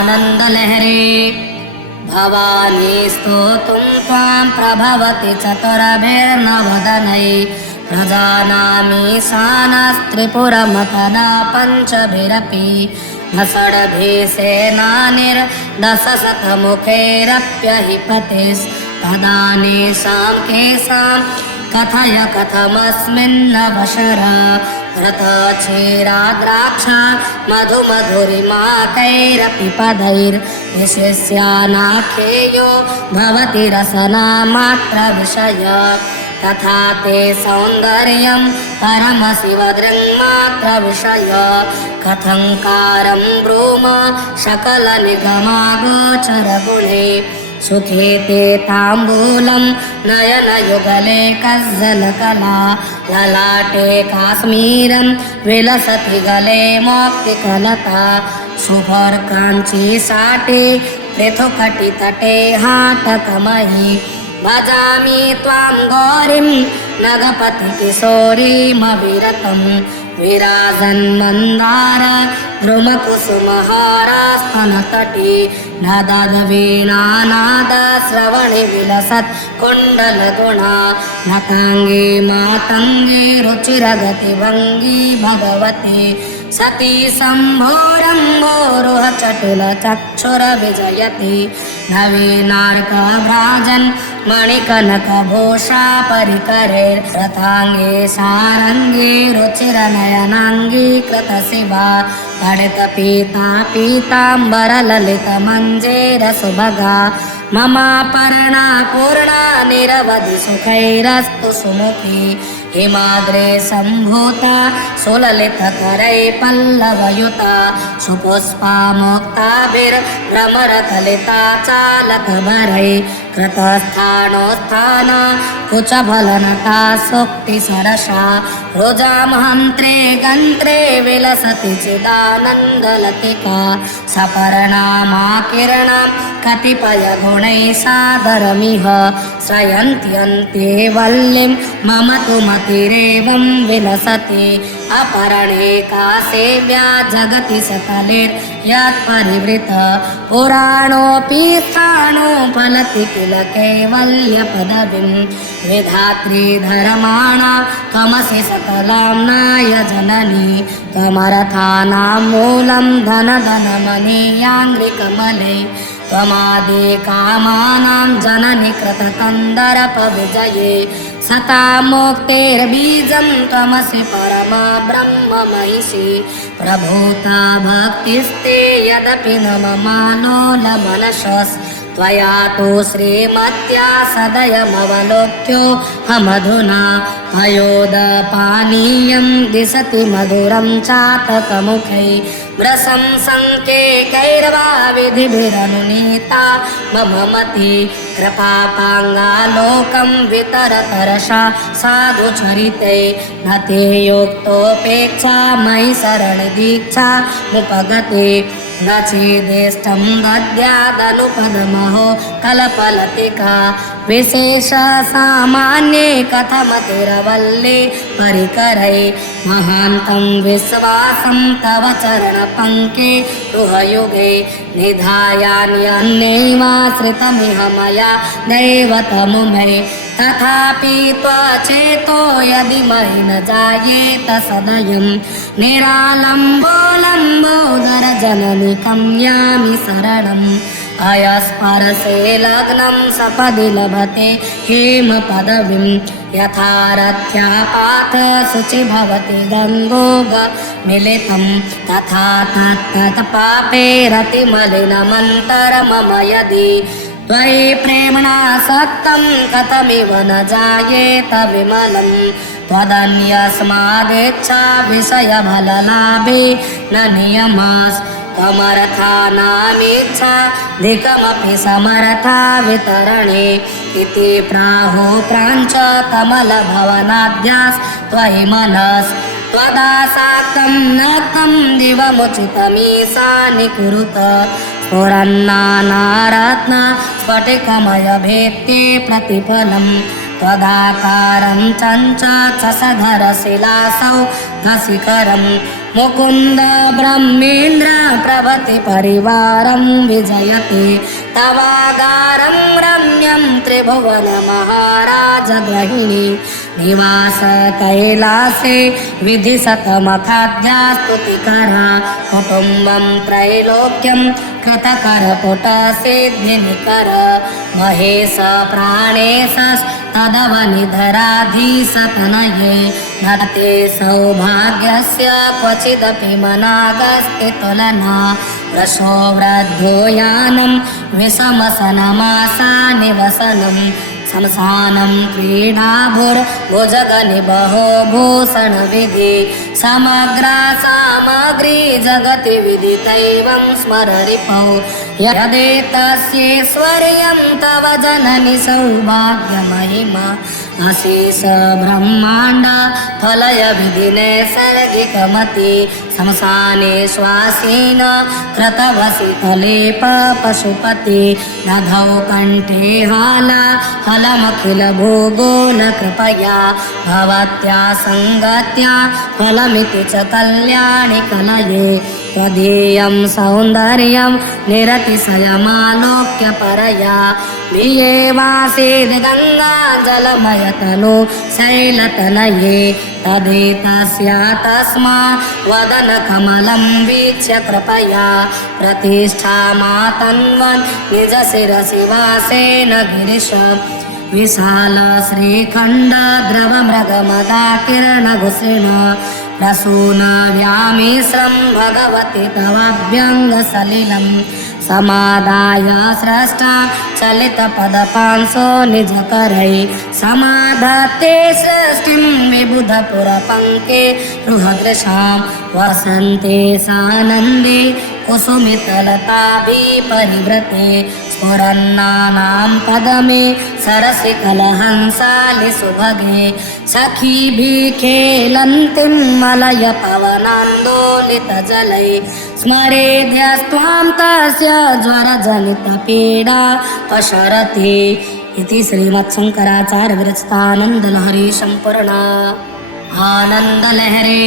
चिदानन्दलहरे भवानी स्तोतुं त्वां प्रभवति चतुरभिर्नवदनैः प्रजानामीशानस्त्रिपुरमथना पञ्चभिरपि न षड्भिः सेनानिर्दशशतमुखैरप्यहिपतिस्तदानीशां केषां कथय कथमस्मिन्नवशर घृतक्षीराद्राक्षा मधुमधुरिमाकैरपि पदैर्विशिष्यानाख्येयो भवति रसनामात्रविषय तथा ते सौन्दर्यं परमशिवदृङ्मात्रविषय कथंकारं ब्रूम सकलनिगमागोचरगुणे सुखे ते ताम्बूलं नयनयुगले कज्जलकला ललाटे काश्मीरं विलसति गले मौक्तिकलता शुभर्काञ्ची साटे पृथुकटितटे हाटकमयि भजामि त्वां गौरीं नगपतिकिशोरीमविरतं विराजन्मन्दार द्रुमकुसुमहारास्तनतटी नदद्वीणानादश्रवणे विलसत् कुण्डलगुणा नताङ्गे मातङ्गे रुचिरगतिभङ्गी भगवती सती शम्भोरम्भोरुहचटुलचक्षुरविजयति नवीनार्कभ्राजन् मणिकनकभूषा परिकरे रथाङ्गे सारङ्गे रुचिरनयनाङ्गी कृतशिवा पठितपीता पीताम्बरललितमञ्जेरसुभगा ममापर्णा पूर्णा निरवधि सुखैरस्तु सुमुखी हिमाद्रे सम्भूता सुललितकरै पल्लवयुता सुपुष्पा मुक्ताभिर्भ्रमरकलिता चालकभरै कृतस्थानोत्थाना कुचफलनटा सूक्तिसरसा रुजामहन्त्रे गन्त्रे विलसति चिदानन्दलतिका सपर्णामाकिरणां कतिपयगुणैः सादरमिह श्रयन्त्यन्ते वल्लीं मम तु मतिरेवं विलसति अपरणे का सेव्या जगति सकलेर्यत्परिवृत पुराणोऽपि स्थाणो फलति किल कैवल्यपदवीं विधात्री धर्माणां त्वमसि सकलाम्नाय जननी त्वमर्थानां मूलं धनधनमनीयाङ्घ्रिकमले त्वमादि कामानां जननि कृतकन्दर्पविजये सता मुक्तेर्बीजं त्वमसि परमा ब्रह्म महिषी प्रभूता भक्तिस्ते यदपि न ममालोलमनशस् त्वया तु श्रीमत्या सदयमवलोक्योऽहमधुना पयोदपानीयं दिशति मधुरं चातकमुखै व्रसं सङ्केकैर्वा विधिभिरनुनीता मम मति कृपापाङ्गालोकं वितरतरसा साधुचरिते न ते योक्तोपेक्षा मयि शरणदीक्षा मुपगते न चेदेष्टं गद्यादनुपदमहो कलपलतिका विशेष सामान्ये कथमतिरवल्ले परिकरै महान्तं विश्वासं तव चरणपङ्के रुहयुगे निधायान्यन्यैवाश्रितमिह मया दैवतमुमे तथापि त्वचेतो यदि महि न जायेत सदयं निरालम्बो लम्बोदरजननि कम्यामि शरणम् अयस्पर्शे लग्नं सपदि लभते हेमपदवीं यथारथ्यापात शुचि भवति गङ्गोगमिलितं तथा तत्तत्पापे रतिमलिनमन्तरमम यदि त्वयि प्रेम्णा सक्तं कथमिव न जायेत विमलं त्वदन्यस्मादेच्छा विषयफललाभे न नियमस् त्वमर्थानामीच्छा धिकमपि समर्था वितरणे इति प्राहो प्राञ्च कमलभवनाद्यास्त्वयि मनस् त्वदासाक्तं नक्तं दिवमुचितमीशानि कुरुत स्फुरन्नानारत्न स्फटिकमयभेत्ये प्रतिफलं त्वदाकारं चञ्च सधरशिलासौ घशिखरं मुकुन्द ब्रह्मेन्द्र प्रभृति परिवारं विजयते तवागारं रम्यं त्रिभुवन महाराज गृहिणी निवास कैलासे विधिशतमखाद्या स्तुतिकरा कुटुम्बं त्रैलोक्यं कृतकर पुट सिद्धिनिकर महेश प्राणेशस्तदवनिधराधीशतनये नते सौभाग्यस्य क्वचिदपि मनागस्ति तुलना रसो वृद्धो यानं विषमसनमासा निवसनं शमशानं क्रीडाभुर्भुजगनिबहो भूषणविधि समग्रा सामग्री जगति विदितैवं स्मररिपौ यदेतस्यैश्वर्यं तव जननि सौभाग्यमहिमा अशेष ब्रह्माण्ड फलय विधिनैसर्गिकमति शमशाने श्वासेन कृतवसितलेप पशुपति नधौ कण्ठे हाला फलमखिल भोगो न कृपया भवत्या सङ्गत्या फलमिति च कल्याणि कलये त्वदीयं सौन्दर्यं निरतिशयमालोक्य परया वियेवासीद् गङ्गा जलमयतनु शैलतनये तदेतस्या तस्मात् वदनकमलं वीक्ष्य कृपया प्रतिष्ठामातन्वन् निजशिरसि वासेन गिरिश विशाल श्रीखण्ड द्रवमृगमदाकिरणघुषिण प्रसून व्यामिश्रं भगवति तवाभ्यङ्गसलिलं समादाय स्रष्टा चलितपदपांसो निजकरै समाधत्ते सृष्टिं विबुधपुरपङ्के रुहदृशां वसन्ते सानन्दे कुसुमितलताभिपरिवृते स्फुरन्नानां पदमे सरसि कलहंसालि सुभगे सखीभिः खेलन्तीं मलय पवनान्दोलितजलै स्मरेद्यस्त्वां तस्य ज्वरजनितपीडा पशरति इति श्रीमत्शङ्कराचार्य विरचितानन्दलहरी सम्पूर्णा आनन्दलहरे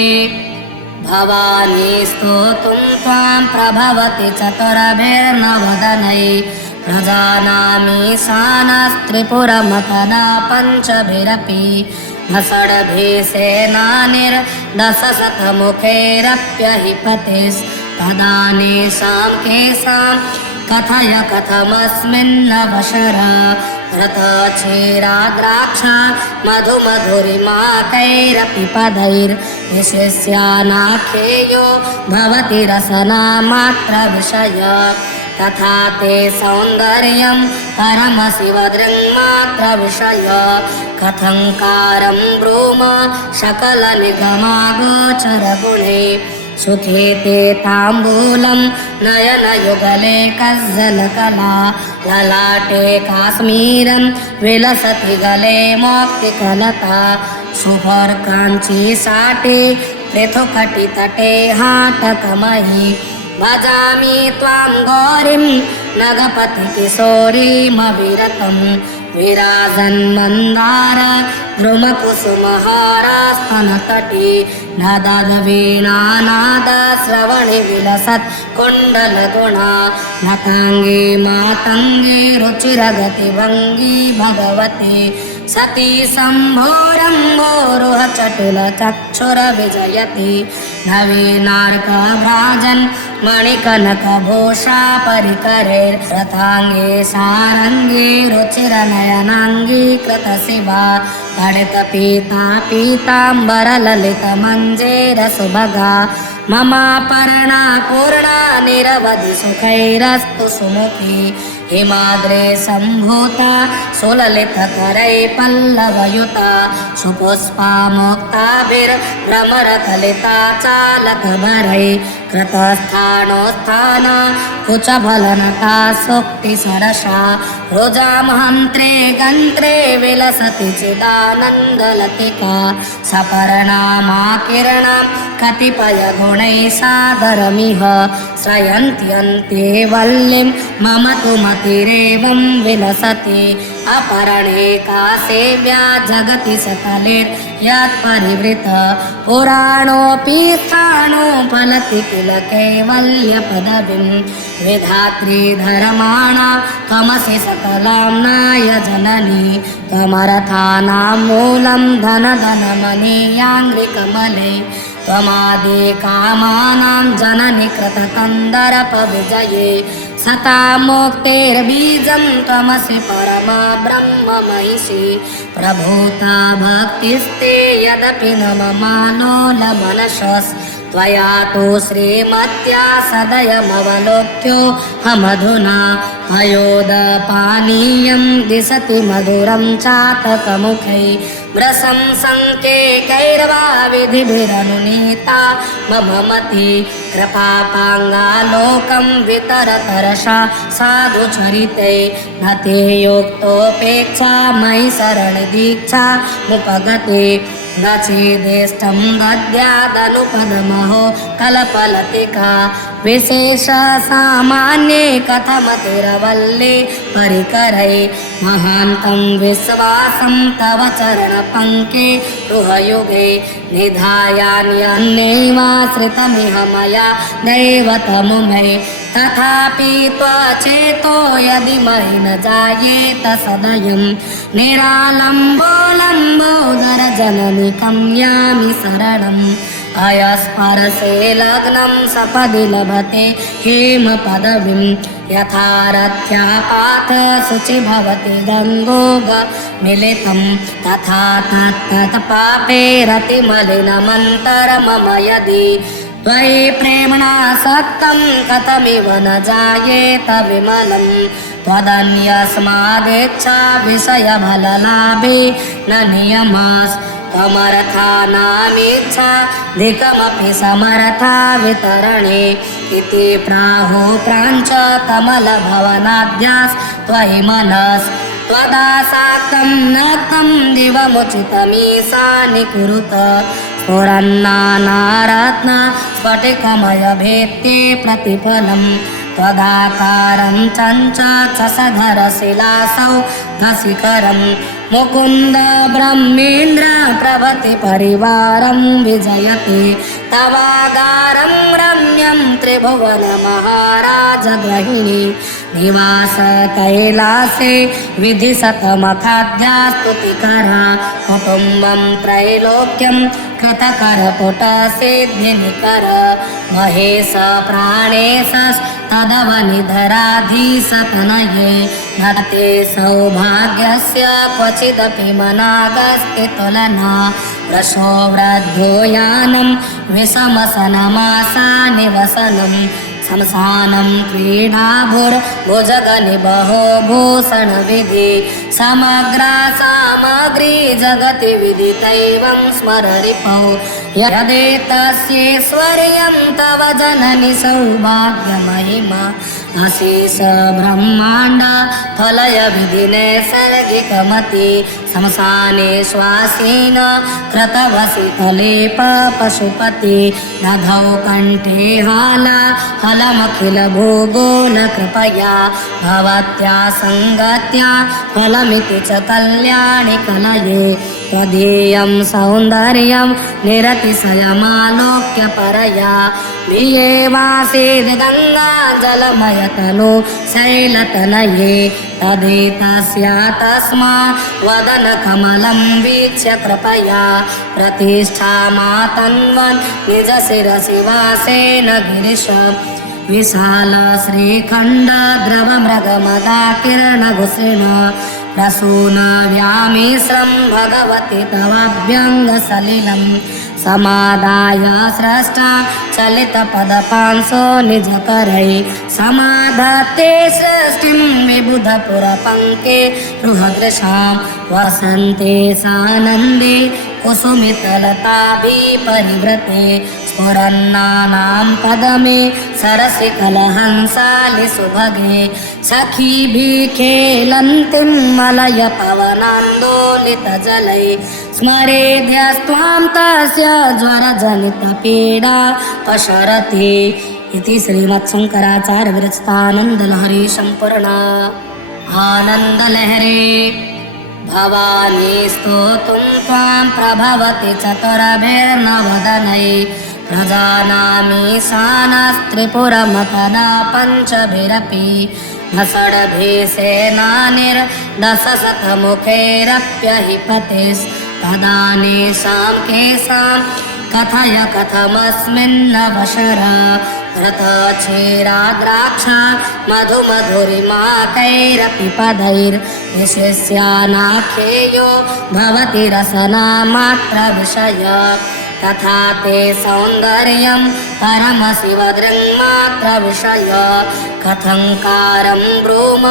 भवानी स्तोतुं त्वां प्रभवति चतुरभिर्नवदनै प्रजानामीशानस्त्रिपुरमतना पञ्चभिरपि दशडभीसेनानिर्दशशतमुखैरप्यहिपतिस्तदानेषां केषां कथय कथमस्मिन्नवशर घृतक्षीराद्राक्षा मधुमधुरिमाकैरपि पदैर्विशिष्यानाख्येयो भवति रसनामात्रविषय तथा ते सौन्दर्यं परमशिवदृङ्मात्रविषय कथङ्कारं ब्रूम सकलनिगमागोचरगुणे सुखे ते ताम्बूलं नयनयुगले कज्जलकला ललाटे काश्मीरं विलसति गले मौक्तिकलता शुभर्काञ्चीसाटे पृथुकटितटे हाटकमयि भजामि त्वां गौरीं नगपतिकिशोरीमविरतं विराजन्मन्दार द्रुमकुसुमहारस्तनतटे नदद्वीणानादश्रवणे विलसत् कुण्डलगुणा नताङ्गे मातङ्गे रुचिरगतिभङ्गी भगवती सती शम्भोरम्भोरुहचटुलचक्षुरविजयति नवीनार्कभ्राजन् मणिकनकभूषा परिकरैर्रथाङ्गे सारङ्गे रुचिरनयनाङ्गी कृतशिवा तडितपीता पीताम्बरललितमञ्जेरसुभगा ममापर्णा पूर्णा निरवधि सुखैरस्तु सुमुखी हिमाद्रे सम्भूता सुललितकरै पल्लवयुता सुपुष्पा मुक्ताभिर्भ्रमरकलिता चालकभरै कृतस्थानोत्थान कुचफलनता सुक्तिसरसा रुजामहन्त्रे गन्त्रे विलसति चिदानन्दलतिका सपर्णामाकिरणं कतिपयगुणैः सादरमिह श्रयन्त्यन्ते वल्लीं मम तु मतिरेवं विलसति अपरणे का सेव्या जगति सकले यत्परिवृत पुराणोऽपि स्थाणो फलति किल कैवल्यपदवीं विधात्री धर्माणां त्वमसि सकलाम्नाय जननी त्वमर्थानां मूलं धनमनीयाङ्घ्रिकमले त्वमादि कामानां जननि कृतकन्दर्पविजये सता मुक्तेर्बीजं त्वमसि परमा ब्रह्म महिषी प्रभूता भक्तिस्ते यदपि न ममालोलमनशस् त्वया तु श्रीमत्या सदयमवलोक्योऽहमधुना पयोदपानीयं दिशति मधुरं चातकमुखै प्रशंसङ्केकैर्वा विधिभिरनुनीता मम मति कृपापाङ्गालोकं वितरतरसा साधुचरिते न ते योक्तोपेक्षा मयि शरणदीक्षा मुपगते न चेदिष्टं दद्यादनुपदमहो कलपलतिका विशेष सामान्ये कथमतिरवल्ले परिकरै महान्तं विश्वासं तव चरणपङ्के गृहयुगे निधायान्यन्यैवाश्रितमिह मया दैवतमुमे तथापि त्वचेतो यदि मयि न जायेत सदयं निरालम्बोलम्बोदरजननिकं यामि शरणम् अयस्परसे लग्नं सपदि लभते हेमपदवीं यथारथ्यापाथ शुचि भवति गङ्गोगमिलितं तथा तत्तत्पापे रतिमलिनमन्तरमम यदि त्वयि प्रेम्णा सक्तं कथमिव न जायेत विमलं त्वदन्यस्मादिच्छा विषयफललाभे न नियमस् त्वमर्थानामिच्छा धिकमपि समर्था वितरणे इति प्राहो प्राञ्च कमलभवनाद्यास्त्वयि मनस् त्वदासाक्तं नक्तं दिवमुचितमीशानि कुरुत स्फुरन्नानारत्न स्फटिकमयभेत्ये प्रतिफलं त्वदाकारं चञ्चक्षसधरशिलासौ घसिकरं मुकुन्द ब्रह्मेन्द्र प्रभृति परिवारं विजयते तवागारं रम्यं त्रिभुवनमहाराजगृहिणी निवास कैलासे विधिशतमखाद्यास्तुतिकरा कुटुम्बं त्रैलोक्यं कृतकरपुटसिद्धिनिकर महेश प्राणेशस्तदवनिधराधीशतनये नते सौभाग्यस्य क्वचिदपि मनागस्ति तुलना रसो वृद्धो यानं विषमसनमासा निवसनं शमशानं क्रीडाभुर्भुजगनिबहो भूषणविधि समग्रा सामग्री जगति विदितैवं स्मररिपौ यदेतस्यैश्वर्यं तव जननि सौभाग्यमहिमा अशेष ब्रह्माण्ड फलय विधिनैसर्गिकमति शमशाने श्वासेन कृतवसितलेप पशुपति दधौ कण्ठे हाला फलमखिल भोगो न कृपया भवत्या सङ्गत्या फलमिति च कल्याणि कलये त्वदीयं सौन्दर्यं निरतिशयमालोक्य परया भियेवासीद् गङ्गा जलमयतनु शैलतनये तदेतस्या तस्मात् वदनकमलं वीक्ष्य कृपया प्रतिष्ठामातन्वन् निजशिरसि वासेन गिरिश विशाल श्रीखण्ड द्रवमृगमदाकिरणघुसृण प्रसून व्यामिश्रं भगवति तवाभ्यङ्गसलिलं समादाय स्रष्टा चलितपदपांसो निजकरै समाधत्ते सृष्टिं विबुधपुरपङ्के रुहदृशां वसन्ते सानन्दे कुसुमितलताभिपरिवृते स्फुरन्नानां पदमे सरसि कलहंसालि सुभगे सखीभिः खेलन्तीं मलयपवनान्दोलितजलै स्मरेद्यस्त्वां तस्य ज्वरजनितपीडा पशरति इति श्रीमत्शङ्कराचार्यविरचितानन्दलहरी सम्पूर्णा। आनन्दलहरे भवानी स्तोतुं त्वां प्रभवति चतुरभिर्नवदनै प्रजानामीशानस्त्रिपुरमतना पञ्चभिरपि न षड्भिर्षेनानिर्दशशतमुखैरप्यहिपतिस्तदानीशां केशां कथय कथमस्मिन्नवशर घृतक्षीराद्राक्षा मधुमधुरिमाकैरपि पदैर्विशिष्यानाख्येयो भवति रसनामात्रविषय तथा ते सौन्दर्यं परमशिवदृङ्मात्रविषय कथंकारं ब्रूम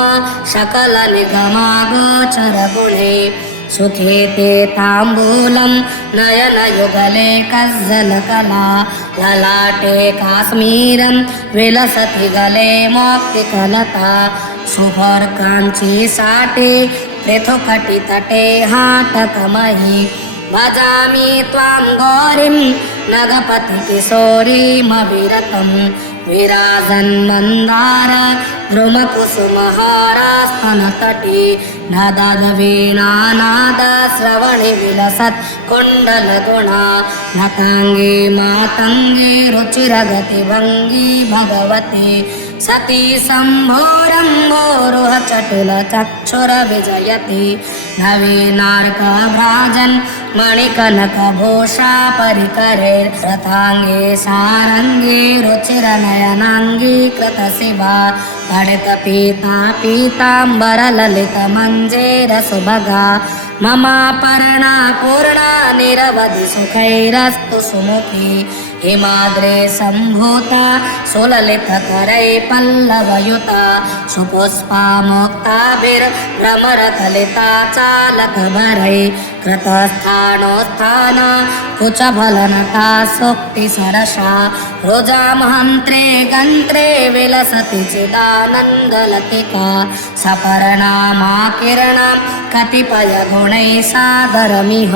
सकलनिगमागोचरगुणे सुखे ते ताम्बूलं नयनयुगले कज्जलकला ललाटे काश्मीरं विलसति गले मौक्तिकलता शुभर्काञ्ची साटे पृथुकटितटे हाटकमहि भजामि त्वां गौरीं नगपतिकिशोरीमविरतं विराजन्मन्दार द्रुमकुसुमहारास्तनतटे नदवीणानादश्रवणे विलसत् कुण्डलगुणा नताङ्गे मातङ्गे रुचिरगतिभङ्गी भगवती सती शम्भोरम्भोरुह चटुलचक्षुरविजयति नवीनार्कभ्राजन् मणिकनकभूषा परिकरे रथाङ्गे सारङ्गे रुचिरनयनाङ्गी कृतशिवा पठितपीता पीताम्बरललितमञ्जेरसुभगा ममापर्णा पूर्णा निरवधि सुखैरस्तु सुमुखी हिमाद्रे सम्भूता सुललितकरै पल्लवयुता सुपुष्पा मुक्ताभिर्भ्रमरकलिता चालकभरै कृतस्थानोत्थाना कुचफलनटा सूक्तिसरसा रुजामहन्त्रे गन्त्रे विलसति चिदानन्दलतिका सपर्णामाकिरणां कतिपयगुणैः सादरमिह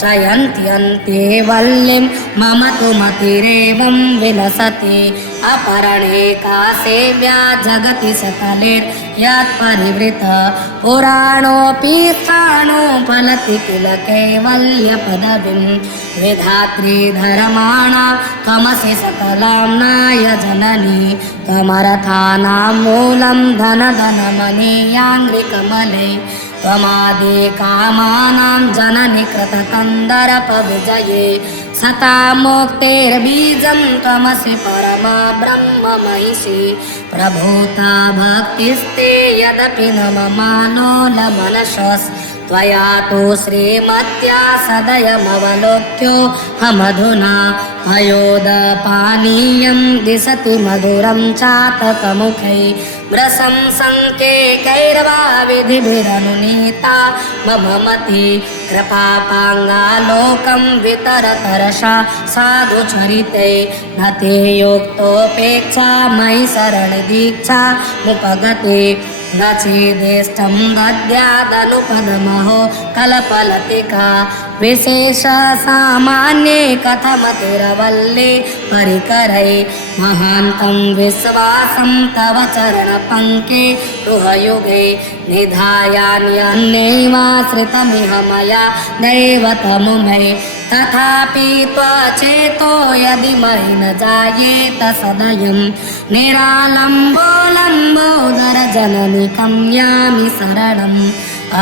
श्रयन्त्यन्ते वल्लीं मम तु मतिरेवं विलसति अपरणे का सेव्या जगति सकलेर्यत्परिवृत पुराणोऽपि स्थाणो फलति किल कैवल्यपदवीं विधात्री धर्माणां त्वमसि सकलाम्नाय जननी त्वमर्थानां मूलं धनधनमनीयाङ्घ्रिकमले त्वमादि कामानां जननि कृतकन्दर्पविजये सता मुक्तेर्बीजं त्वमसि परमा ब्रह्म महिषी प्रभूता भक्तिस्ते यदपि न ममालोलमनशस् त्वया तु श्रीमत्या सदयमवलोक्योऽहमधुना पयोदपानीयं दिशति मधुरं चातकमुखै व्रसं सङ्केकैर्वा विधिभिरनुनीता मम मति कृपापाङ्गालोकं वितरतरसा साधुचरिते न ते योक्तोपेक्षा मयि शरणदीक्षा मुपगते न चेदिष्टं दद्यादनुपदमहो कल्पलतिका विशेषसामान्ये कथमतिरवल्ले परिकरै महान्तं विश्वासं तव चरणपङ्के गृहयुगे निधायान्यन्यैवाश्रितमिह मया दैवतमुमे तथापि त्वचेतो यदि मयि न जायेत सदयं निरालम्बोलम्बोदरजननि कम्यामि शरणम्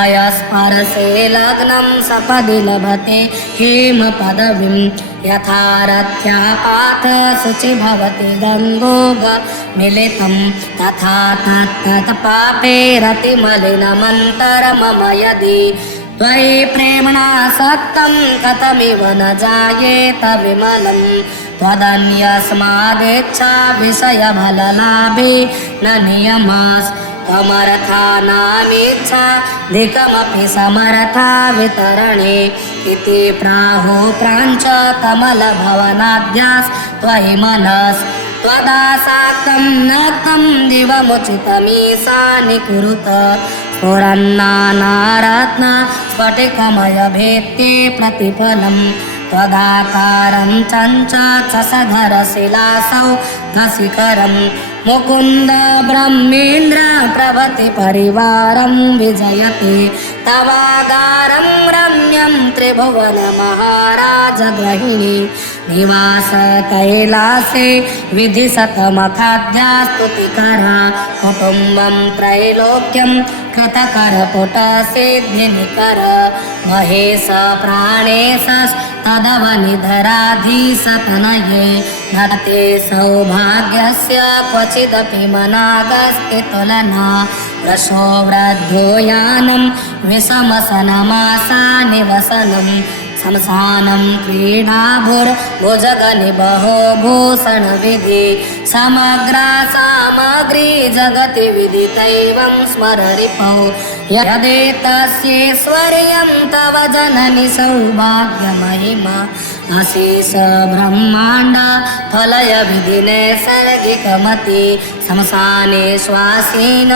अयस्पर्शे लग्नं सपदि लभते हेमपदवीं यथा रथ्यापात शुचि भवति गङ्गोगमिलितं तथा तत्तत्पापे रतिमलिनमन्तरमम यदि त्वयि प्रेम्णा सत्तं कथमिव न जायेत विमलं त्वदन्यस्मादिच्छा विषयफललाभे न नियमास् त्वमर्थानामिच्छा धिकमपि समर्था वितरणे इति प्राहो प्राञ्च कमलभवनाद्यास्त्वयि मनस् त्वदासाक्तं नक्तं दिवमुचितमीशानि कुरुत स्फुरन्नानारत्न स्फटिकमयभेत्ये प्रतिफलं त्वदाकारं चञ्च सधरशिलासौ धशिखरं मुकुन्द ब्रह्मेन्द्र प्रभृति परिवारं विजयते तवागारं रम्यं त्रिभुवन महाराज गृहिणी निवास कैलासे विधिशतमखाद्यास्तुतिकर कुटुम्बं त्रैलोक्यं कृतकर पुटसिद्धिनिकर महेश प्राणेश तदवनिधराधीशतनये नते सौभाग्यस्य क्वचिदपि मनागस्ति तुलना रसो वृद्धो यानं विषमसनमासानि वसनं शमशानं क्रीडाभुर्भुजगनिबहो भूषणविधि समग्रा सामग्री जगति विदितैवं स्मररिपौ यदेतस्यैश्वर्यं तव जननि सौभाग्यमहिमा अशेष ब्रह्माण्ड फलय विधिनैसर्गिकमति शमशाने श्वासेन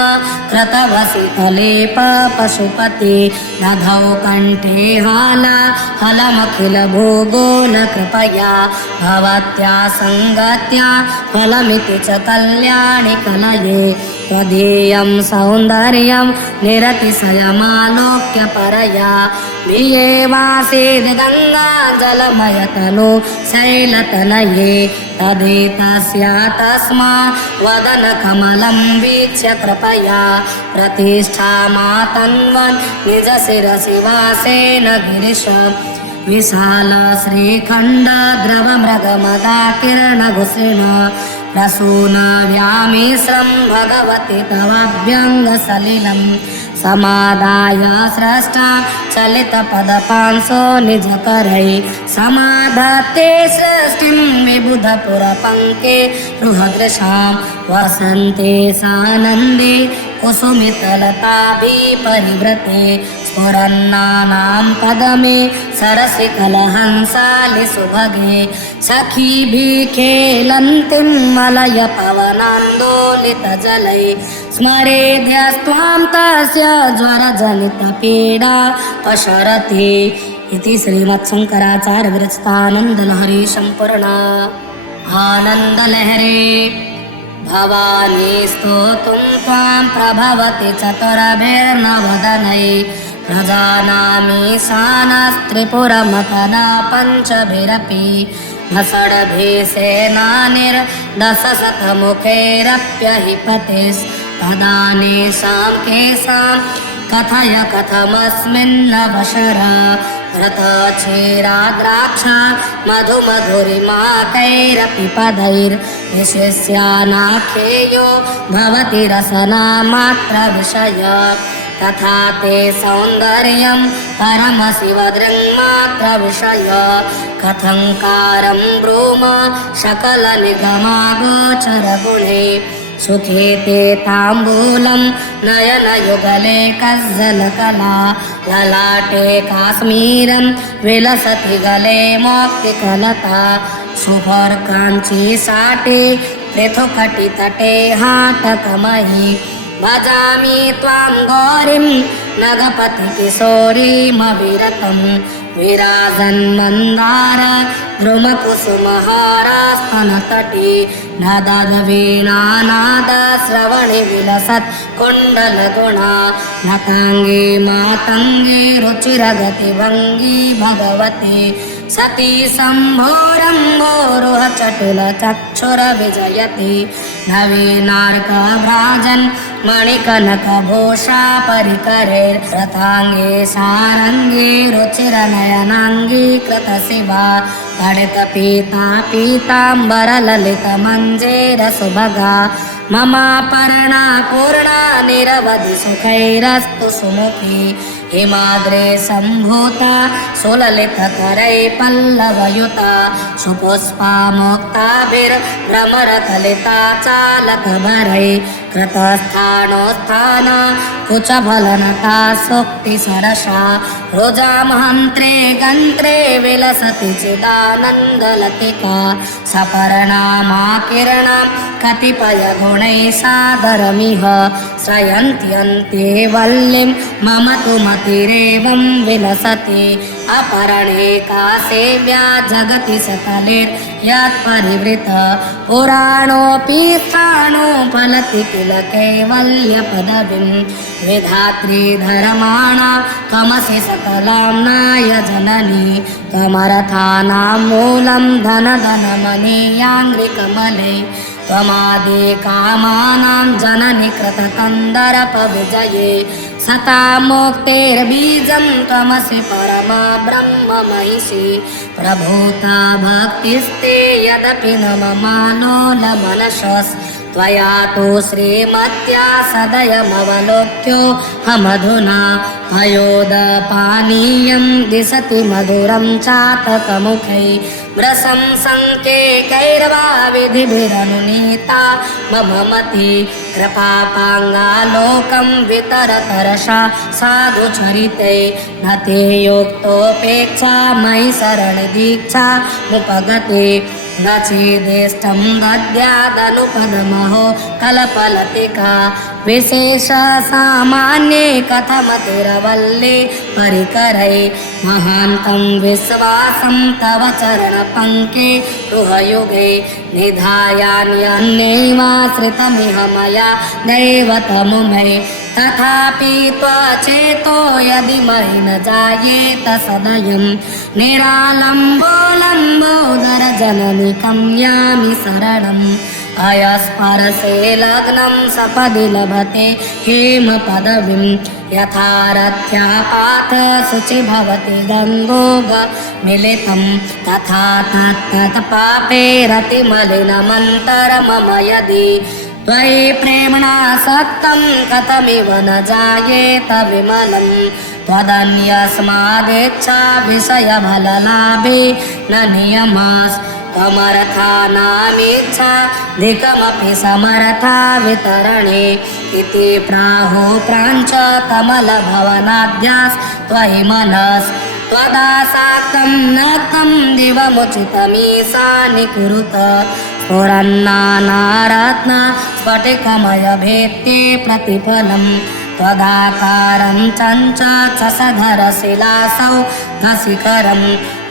कृतवसितलेप पशुपति दधौ कण्ठे हाला फलमखिल भूगोल कृपया भवत्या सङ्गत्या फलमिति च कल्याणि कलये त्वदीयं सौन्दर्यं निरतिशयमालोक्य परया भियेवासीद् गङ्गा जलमयतनु शैलतनये तदेतस्या तस्मात् वदनकमलं वीक्ष्य कृपया प्रतिष्ठामातन्वन् निजशिरसि वासेन गिरिश विशाल श्रीखण्ड द्रवमृगमदाकिरणघुषिण प्रसून व्यामिश्रं भगवति तवाभ्यङ्गसलिलं समादाय स्रष्टा चलितपदपांसो निजकरै समाधत्ते सृष्टिं विबुधपुरपङ्के बृहदृशां वसन्ते सानन्दे कुसुमितलताभिपरिवृते स्फुरन्नानां पदमे सरसि कलहंसालि सुभगे सखीभिः खेलन्तीं मलय पवनान्दोलितजलै स्मरेद्यस्त्वां तस्य ज्वरजनितपीडा पशरति इति श्रीमत्शङ्कराचार्य विरचितानन्दलहरी सम्पूर्णा आनन्दलहरी भवानी स्तोतुं त्वां प्रभवति चतुरभिर्नवदनै प्रजानामीशानस्त्रिपुरमतना पञ्चभिरपि न षड्भिसेनानिर्दशशतमुखैरप्यहिपतिस्तदानेषां केषां कथय कथमस्मिन्नवशर घृतक्षीराद्राक्षा मधुमधुरिमाकैरपि पदैर्विशिष्यानाख्येयो भवति रसनामात्रविषय तथा ते सौन्दर्यं परमशिवदृङ्मात्रविषय कथङ्कारं ब्रूम सकलनिगमागोचरगुणे सुखे ते ताम्बूलं नयनयुगले कज्जलकला ललाटे काश्मीरं विलसति गले मौक्तिकलता सुभर्काञ्ची साटे पृथुकटितटे हाटकमयि भजामि त्वां गौरीं नगपतिकिशोरीमविरतं विराजन्मन्दार द्रुमकुसुमहारास्तनतटी नदद्वीणानादश्रवणि विलसत् कुण्डलगुणा नताङ्गे मातङ्गे रुचिरगतिभङ्गी भगवती सती शम्भोरम्भोरुहचटुलचक्षुरविजयति नवीनार्कव्राजन् मणिकनकभूषा परिकरे रथाङ्गे सारङ्गे रुचिरनयनाङ्गी कृतशिवा गणितपीता पीताम्बरललितमञ्जेरसुभगा ममापर्णा पूर्णा निरवधि सुखैरस्तु सुमुखी हिमाद्रे सम्भूता सुललितकरै पल्लवयुता सुपुष्पा मुक्ताभिर्भ्रमरकलिता चालकभरै कृतस्थानोत्थाना कुचफलनता सुक्तिसरसा रुजामहन्त्रे गन्त्रे विलसति चिदानन्दलतिका सपर्णामाकिरणां कतिपयगुणैः सादरमिह श्रयन्त्यन्ते वल्लीं मम तु मतिरेवं विलसति अपरणे का सेव्या जगति सकलेर्यत्परिवृत पुराणोऽपि स्थाणो फलति किल कैवल्यपदवीं विधात्री धर्माणां त्वमसि सकलाम्नाय जननी त्वमर्थानां मूलं धनधनमनीयाङ्घ्रिकमले त्वमादि कामानां जननि कृतकन्दर्पविजये सता मोक्तेर्बीजं त्वमसि परमा ब्रह्म महिषी प्रभूता भक्तिस्ते यदपि न ममालोलमनशस् त्वया तु श्रीमत्या सदयमवलोक्यो हमधुना पयोदपानीयं दिशति मधुरं चातकमुखै व्रसं संकेकैर्वा विधिभिरनुनीता मम मति कृपापाङ्गालोकं वितरतरसा साधुचरिते न ते योक्तोपेक्षा मयि शरणदीक्षा मुपगते न चेदेष्टं गद्यादनुपदमहो कलपलतिका विशेषसामान्ये कथमतिरवल्ले परिकरै महान्तं विश्वासं तव चरणपङ्के गृहयुगे निधायान्यन्यैवाश्रितमिह मया दैवतमुमे तथापि त्वचेतो यदि महि न जायेत सदयं निरालम्बो लम्बोदरजननि कम्यामि शरणम् अयस्परसे लग्नं सपदि लभते हेमपदवीं यथारथ्यापात शुचि भवति गङ्गोगमिलितं तथा तत्तत्पापे रतिमलिनमन्तरमम यदि त्वयि प्रेम्णा सक्तं कथमिव न जायेत विमलं त्वदन्यस्मादेच्छा विषयफललाभे न नियमास् त्वमर्थानामिच्छा धिकमपि समर्था वितरणे इति प्राहो प्राञ्च कमलभवनाद्यास्त्वयि मनस् त्वदासाक्तं नक्तं दिवमुचितमीशानि कुरुत पुरन्नानारत्न स्फटिकमयभेत्ये प्रतिफलम् त्वदाकारं चञ्चसधरशिलासौ शिखरं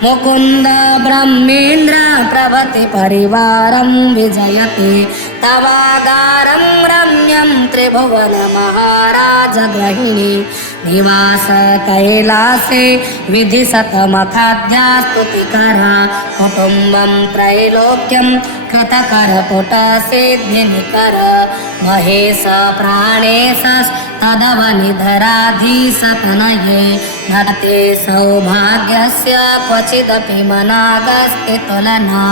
मुकुन्द ब्रह्मेन्द्र प्रभृति परिवारं विजयते तवागारं रम्यं त्रिभुवन महाराज गृहिणी निवास कैलासे विधिशतमखाद्या स्तुतिकरा कुटुम्बं त्रैलोक्यं कृतकरपुट सिद्धिनिकर महेश प्राणेश तदवनिधराधीशतनये नते सौभाग्यस्य क्वचिदपि मनागस्ति तुलना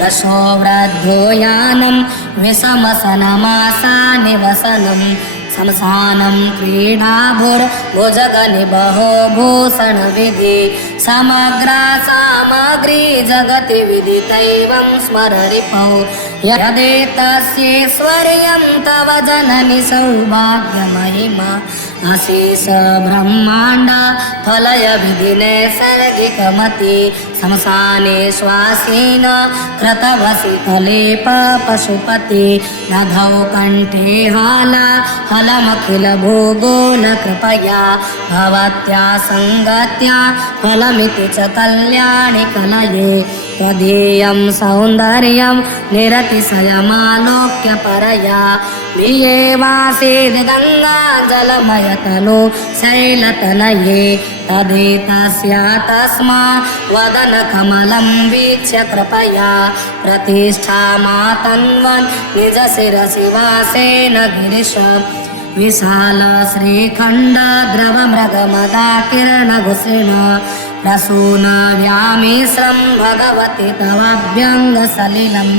रसो वृद्धो यानं विषमसनमासानिवसनं शमशानं क्रीडाभुर्भुजगनिबहो भूषणविधि समग्रा सामग्री जगति विदितैवं स्मररिपौ यदेतस्यैश्वर्यं तव जननि सौभाग्यमहिमा अशेष ब्रह्माण्ड फलय विधिनैसर्गिकमति शमशाने श्वासेन कृतवसितलेप पशुपति दधौ कण्ठे हाला फलमखिल भोगो न कृपया भवत्या सङ्गत्या फलमिति च कल्याणि कलये त्वदीयं सौन्दर्यं निरतिशयमालोक्य परया भियेवासीद् गङ्गा जलमयतनु शैलतनये तदेतस्या तस्मात् वदनकमलं वीक्ष्य कृपया प्रतिष्ठामातन्वन् निजशिरसि वासेन गिरिश विशाल श्रीखण्ड द्रवमृगमदाकिरणघुसृण प्रसून व्यामिश्रं भगवति तवाभ्यङ्गसलिलं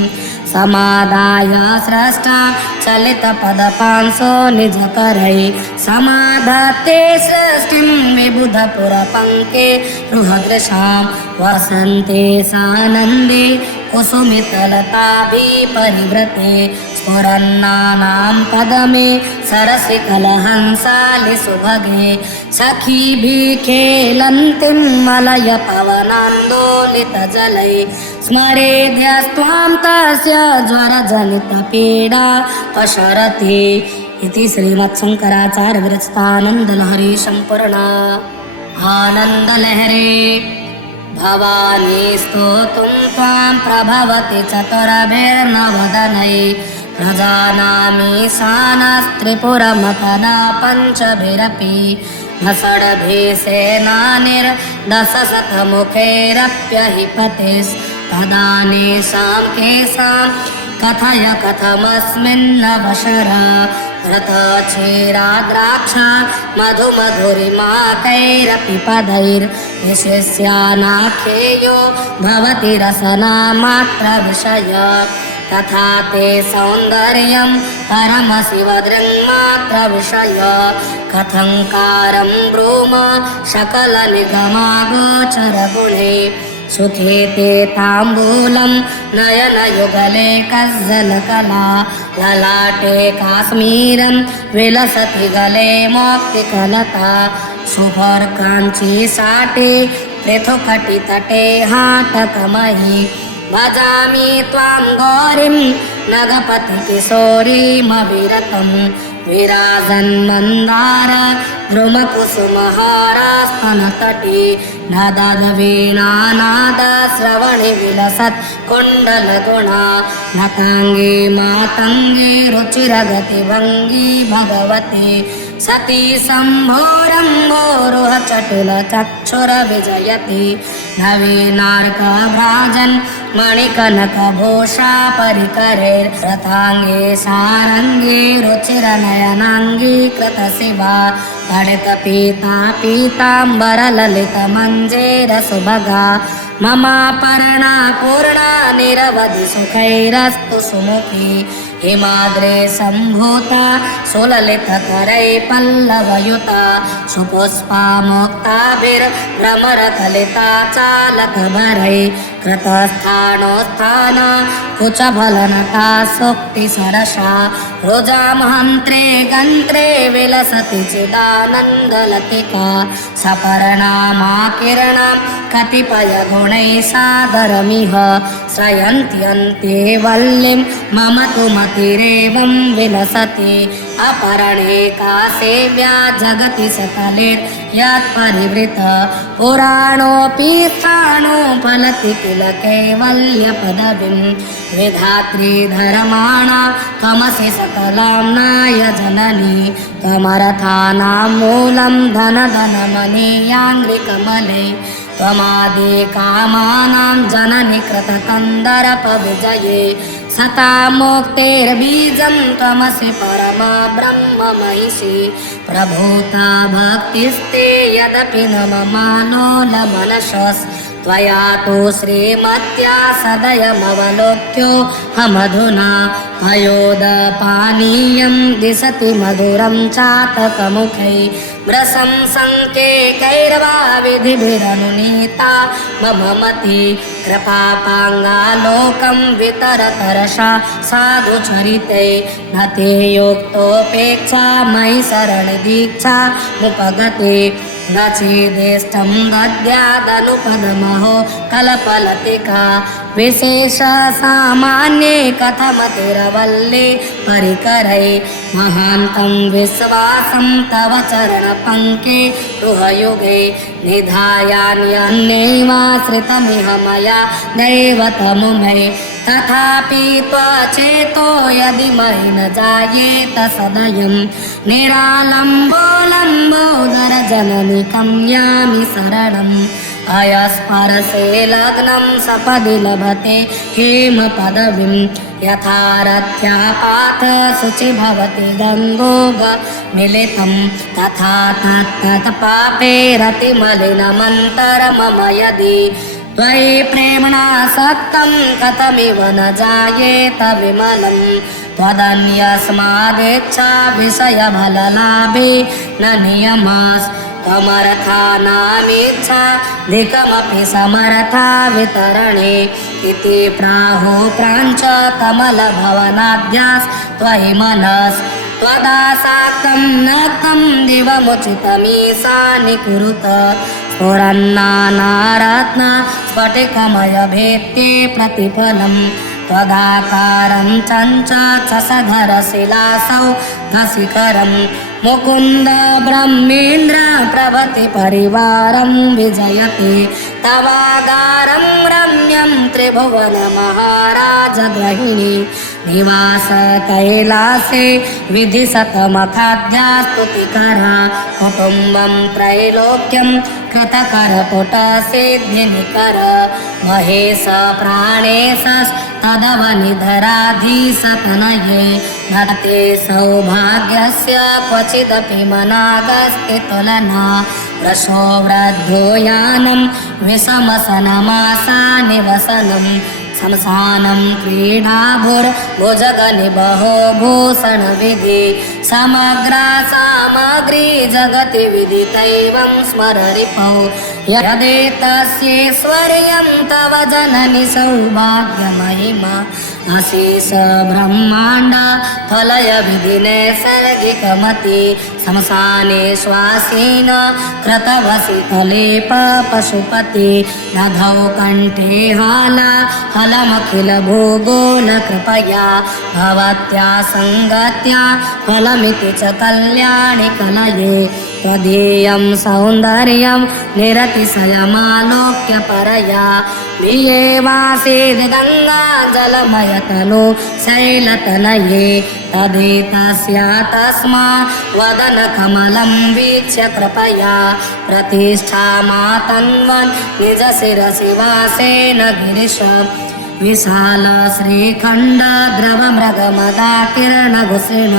समादाय स्रष्टा चलितपदपांसो निजकरै समाधत्ते सृष्टिं विबुधपुरपङ्के रुहदृशां वसन्ते सानन्दे कुसुमितलताभिपरिवृते स्फुरन्नानां पदमे सरसि कलहंसालि सुभगे सखीभिः खेलन्तीं मलय पवनान्दोलितजलै स्मरेद्यस्त्वां तस्य ज्वरजनितपीडा पशरति इति श्रीमत्शङ्कराचार्यविरचितानन्दलहरी सम्पूर्णा। आनन्दलहरे भवानी स्तोतुं त्वां प्रभवति चतुरभिर्नवदनै प्रजानामीशानस्त्रिपुरमतना पञ्चभिरपि न षड्भिसेनानिर्दशशतमुखैरप्यहिपतिस्तदानीशां केशां कथय कथमस्मिन्नवशर रथक्षीराद्राक्षा मधुमधुरिमाकैरपि पदैर्विशिष्यानाख्येयो भवति रसनामात्रविषय तथा ते सौन्दर्यं परमशिवदृङ्मात्रविषय कथंकारं ब्रूम सकलनिगमागोचरगुणे सुखे ते ताम्बूलं नयनयुगले कज्जलकला ललाटे काश्मीरं विलसति गले मौक्तिकलता शुभर्काञ्चीसाटे पृथुकटितटे हाटकमहि भजामि त्वां गौरीं नगपतिकिशोरीमविरतं विराजन्मन्दार द्रुमकुसुमहारस्तनतटे नदवीणानादश्रवणे विलसत् कुण्डलगुणा नताङ्गे मातङ्गे रुचिरगतिभङ्गी भगवती सती शम्भोरम्भोरुहचटुलचक्षुरविजयति नवीनार्कभ्राजन् मणिकनकभूषा परिकरैर्रथाङ्गे सारङ्गे रुचिरनयनाङ्गी कृतशिवा तडितपीता पीताम्बरललितमञ्जेरसुभगा ममापर्णा पूर्णा निरवधि सुखैरस्तु सुमुखी हिमाद्रे सम्भूता सुललितकरै पल्लवयुता सुपुष्पा मुक्ताभिर्भ्रमरकलिता चालकभरै कृतस्थानोत्थाना कुचफलनटा सुक्तिसरसा रुजामहन्त्रे गन्त्रे विलसति चिदानन्दलतिका सपर्णामाकिरणां कतिपयगुणैः सादरमिह श्रयन्त्यन्ते वल्लीं मम तु मतिरेवं विलसति अपरणे का सेव्या जगति सकले यत्परिवृत पुराणोऽपि स्थाणोपलति किल कैवल्यपदवीं विधात्री धर्माणां त्वमसि सकलाम्नाय जननी त्वमर्थानां मूलं धनधनमनीयाङ्घ्रिकमले त्वमादिकामानां जननि कृतकन्दर्पविजये सता मुक्तेर्बीजं त्वमसि परमा ब्रह्ममहिषी प्रभूता भक्तिस्ते यदपि न ममालोलमनशस्त्वया तु श्रीमत्या सदयमवलोक्योऽहमधुना पयोदपानीयं दिशति मधुरं चातकमुखै व्रसं सङ्केकैर्वा विधिभिरनुनीता मम मति कृपापाङ्गालोकं वितरतरसा साधुचरिते न ते योक्तोपेक्षा मयि शरणदीक्षा मुपगते न चेदिष्टं दद्यादनुपदमहो कल्पलतिका विशेष सामान्ये कथमतिरवल्ले परिकरै महान्तं विश्वासं तव चरणपङ्के गृहयुगे निधायान्यन्यैवाश्रितमिह मया दैवतमुमे तथापि त्वचेतो यदि मयि न जायेत सदयं निरालम्बोलम्बोदरजननिकं यामि शरणम् अयस्परसे लग्नं सपदि लभते हेमपदवीं यथा रथ्यापात शुचि भवति गङ्गोगमिलितं तथा तत्तत्पापे रतिमलिनमन्तरमम यदि त्वयि प्रेम्णा सक्तं कथमिव न जायेत विमलं त्वदन्यस्मादिच्छा विषयफललाभे न नियमस् त्वमर्थानामिच्छा धिकमपि समर्था वितरणे इति प्राहो प्राञ्च कमलभवनाद्यास्त्वयि मनस् त्वदासाक्तं नक्तं दिवमुचितमीशानि कुरुत स्फुरन्नानारत्न स्फटिकमयभेत्ये प्रतिफलं त्वदाकारं चञ्चक्षसधरशिलासौ घशिखरं मुकुन्द ब्रह्मेन्द्र प्रभृति परिवारं विजयते तवागारं रम्यं त्रिभुवन महाराजगृहिणी निवास कैलासे विधिशतमखाद्यास्तुतिकरा कुटुम्बं त्रैलोक्यं कृतकरपुटसिद्धिनिकर महेश प्राणेशस्तदवनिधराधीशतनये नते सौभाग्यस्य क्वचिदपि मनागस्ति तुलना रसो वृद्धो यानं विषमसनमासा निवसनं शमशानं क्रीडाभुर्भुजगनिबहो भूषणविधि समग्रा सामग्री जगति विदितैवं स्मररिपौ यदेतस्यैश्वर्यं तव जननि सौभाग्यमहिमा अशेष ब्रह्माण्ड फलय विधिने सर्गिकमति शमशाने श्वासेन कृतवसितलेप पशुपति नधौ कण्ठे हाला फलमखिल भोगो न कृपया भवत्या सङ्गत्या फलमिति च कल्याणि कलये त्वदीयं सौन्दर्यं निरतिशयमालोक्य परया भियेवासीद् गङ्गा जलमयतनु शैलतनये तदेतस्या तस्मात् वदनकमलं वीक्ष्य कृपया प्रतिष्ठामातन्वन् निजशिरसि वासेन गिरिश विशाल श्रीखण्ड द्रवमृगमदाकिरणघुषिण